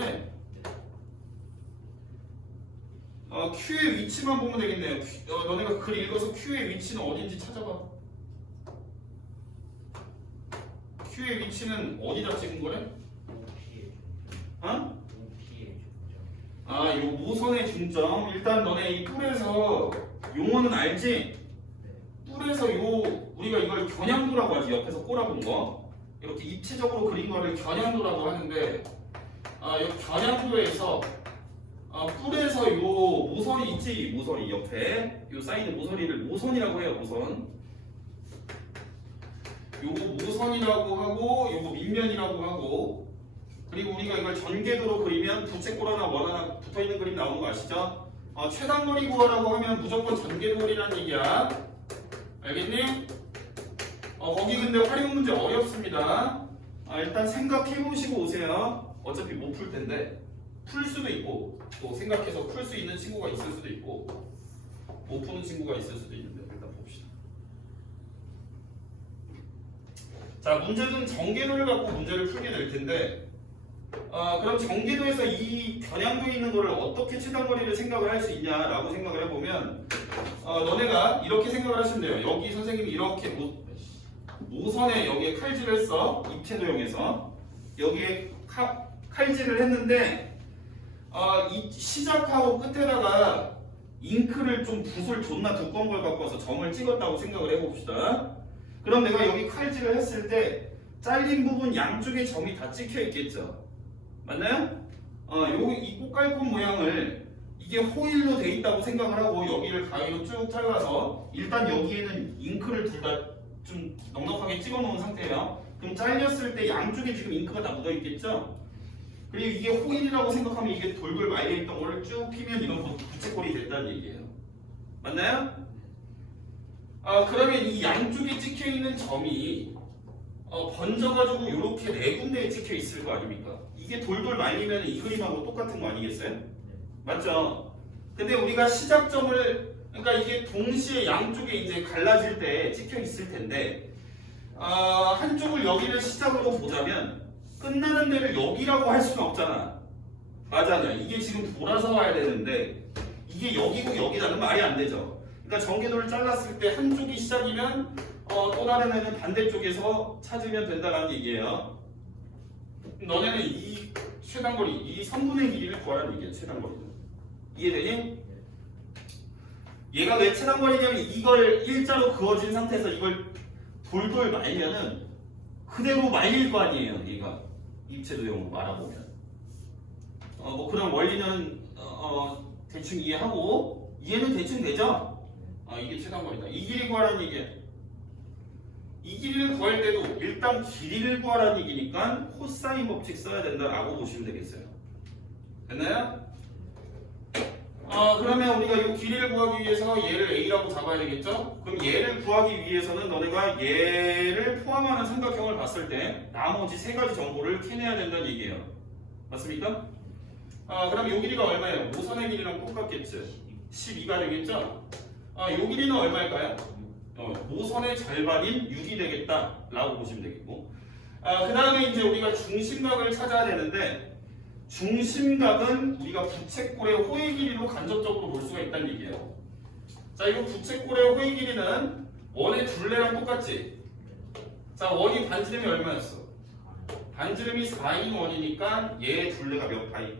Q의 위치만 보면 되겠네요. 너네가 글 읽어서 Q의 위치는 어딘지 찾아봐. Q의 위치는 어디다 찍은 거래? 어? 요 모선의 중점. 일단 너네 이 뿔에서 용어는 알지? 뿔에서 우리가 이걸 겨냥도라고 하지. 옆에서 꼬라본 거. 이렇게 입체적으로 그린 거를 겨냥도라고 하는데 이 겨냥도에서 뿔에서 요 모서리 있지? 모서리 옆에 요 쌓이는 모서리를 모선이라고 해요. 모선. 요거 모선이라고 하고 요거 밑면이라고 하고 그리고 우리가 이걸 전개도로 그리면 부채꼴 하나 원 하나 붙어있는 그림 나오는 거 아시죠? 최단거리 구하라고 하면 무조건 전개도 그리라는 얘기야. 알겠니? 거기 근데 활용 문제 어렵습니다. 일단 생각해보시고 오세요. 어차피 못 풀 텐데 풀 수도 있고 또 생각해서 풀 수 있는 친구가 있을 수도 있고 못 푸는 친구가 있을 수도 있는데 일단 봅시다. 자, 문제는 전개도를 갖고 문제를 풀게 될 텐데 그럼 전개도에서 이 겨냥도에 있는 거를 어떻게 최단거리를 생각을 할 수 있냐라고 생각을 해보면 너네가 이렇게 생각을 하시면 돼요. 여기 선생님이 이렇게 모선에 여기에 칼질을 했어. 입체도형에서 여기에 칼질을 했는데 이 시작하고 끝에다가 잉크를 좀 붓을 존나 두꺼운 걸 갖고 와서 점을 찍었다고 생각을 해봅시다. 그럼 내가 여기 칼질을 했을 때 잘린 부분 양쪽에 점이 다 찍혀 있겠죠. 맞나요? 이 꽃갈콘 모양을 이게 호일로 돼 있다고 생각을 하고 여기를 가위로 쭉 잘라서 일단 여기에는 잉크를 둘 다 좀 넉넉하게 찍어 놓은 상태예요. 그럼 잘렸을 때 양쪽에 지금 잉크가 다 묻어 있겠죠? 그리고 이게 호일이라고 생각하면 이게 돌돌 말려있던 거를 쭉 피면 이건 부채꼴이 된다는 얘기예요. 맞나요? 그러면 이 양쪽에 찍혀있는 점이 번져가지고 이렇게 네 군데에 찍혀 있을 거 아닙니까? 이게 돌돌 말리면 이 그림하고 똑같은 거 아니겠어요? 맞죠? 근데 우리가 시작점을 그러니까 이게 동시에 양쪽에 이제 갈라질 때 찍혀 있을 텐데 한쪽을 여기를 시작으로 보자면 끝나는 데를 여기라고 할 수는 없잖아. 맞아요. 이게 지금 돌아서 와야 되는데 이게 여기고 여기라는 말이 안 되죠. 그러니까 전개도를 잘랐을 때 한쪽이 시작이면 또 다른 애는 반대쪽에서 찾으면 된다는 얘기예요. 너네는 이 최단거리, 이 선분의 길이를 구하라는 얘기야. 최단거리는. 이해되니? 얘가 왜 최단거리냐면 이걸 일자로 그어진 상태에서 이걸 돌돌 말면은 그대로 말릴 거 아니에요. 얘가 입체도형으로 말아보면 뭐 그런 원리는 대충 이해하고 이해는 대충 되죠? 이게 최단거리다. 이 길이 구하라는 얘기야. 이 길이를 구할 때도 일단 길이를 구하라는 얘기니까 코사인 법칙 써야 된다라고 보시면 되겠어요. 됐나요? 그러면 우리가 이 길이를 구하기 위해서 얘를 A라고 잡아야 되겠죠? 그럼 얘를 구하기 위해서는 너네가 얘를 포함하는 삼각형을 봤을 때 나머지 세 가지 정보를 캐내야 된다는 얘기예요. 맞습니까? 그럼 이 길이가 얼마예요? 모선의 길이랑 똑같겠죠? 12가 되겠죠? 이 길이는 얼마일까요? 모선의 절반인 6이 되겠다 라고 보시면 되겠고 그 다음에 이제 우리가 중심각을 찾아야 되는데 중심각은 우리가 부채꼴의 호의 길이로 간접적으로 볼 수가 있다는 얘기예요. 자, 이거 부채꼴의 호의 길이는 원의 둘레랑 똑같지? 자, 원이 반지름이 얼마였어? 반지름이 4인 원이니까 얘의 둘레가 몇 파이?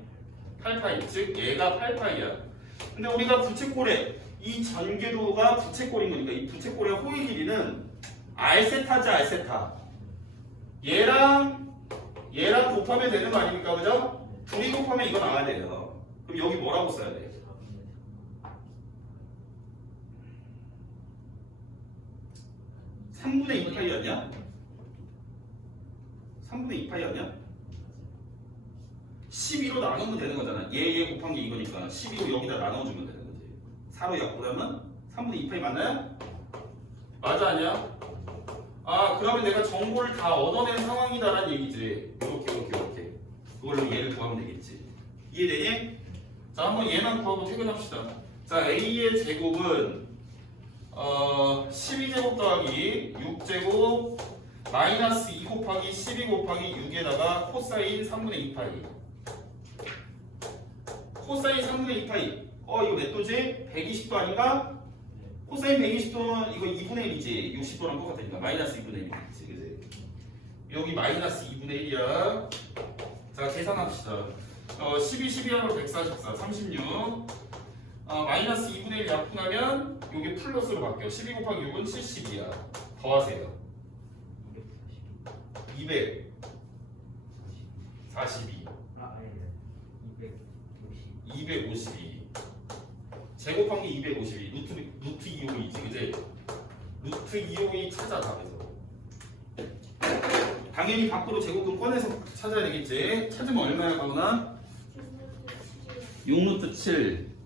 8파이. 즉 얘가 8파이야. 근데 우리가 부채꼴의 이 전개도가 부채꼴인 거니까 이 부채꼴의 호의 길이는 R세타지 R세타. 얘랑 곱하면 되는 거 아닙니까? 그죠? 둘이 곱하면 이거 나와야 돼요. 그럼 여기 뭐라고 써야 돼? 3분의 2파이였냐? 3분의 2파이였냐? 12로 나누면 되는 거잖아. 얘 곱한 게 이거니까 12로 여기다 나눠주면 되는 거지. 4로 약분하면 3분의 2파이 맞나요? 맞아 아니야? 아 그러면 내가 정보를 다 얻어낸 상황이다라는 얘기지. 이렇게 그걸로 얘를 구하면 되겠지. 이해되니? 자 한번 얘만 구하고 퇴근합시다. 자 A의 제곱은 12제곱 더하기 6제곱 마이너스 2 곱하기 12 곱하기 6에다가 코사인 3분의 2파이. 코사인 3분의 2파이. 이거 몇 도지? 120도 아닌가? 코사인 120도는 이거 2분의 1이지. 60도랑 똑같으니까 마이너스 2분의 1이지. 그지? 여기 마이너스 2분의 1이야. 자 계산합시다. 12, 12하고 144, 36. 마이너스 2분의 1 약분하면 이게 플러스로 바뀌어. 12 곱하기 6은 70이야. 더하세요. 242. 아니 252. 제곱한 게 252. 루트 252지, 그지? 루트 252 찾아 답에서. 당연히 밖으로 제곱은 꺼내서 찾아야 되겠지. 찾으면 얼마야, 가오나? 6루트 7.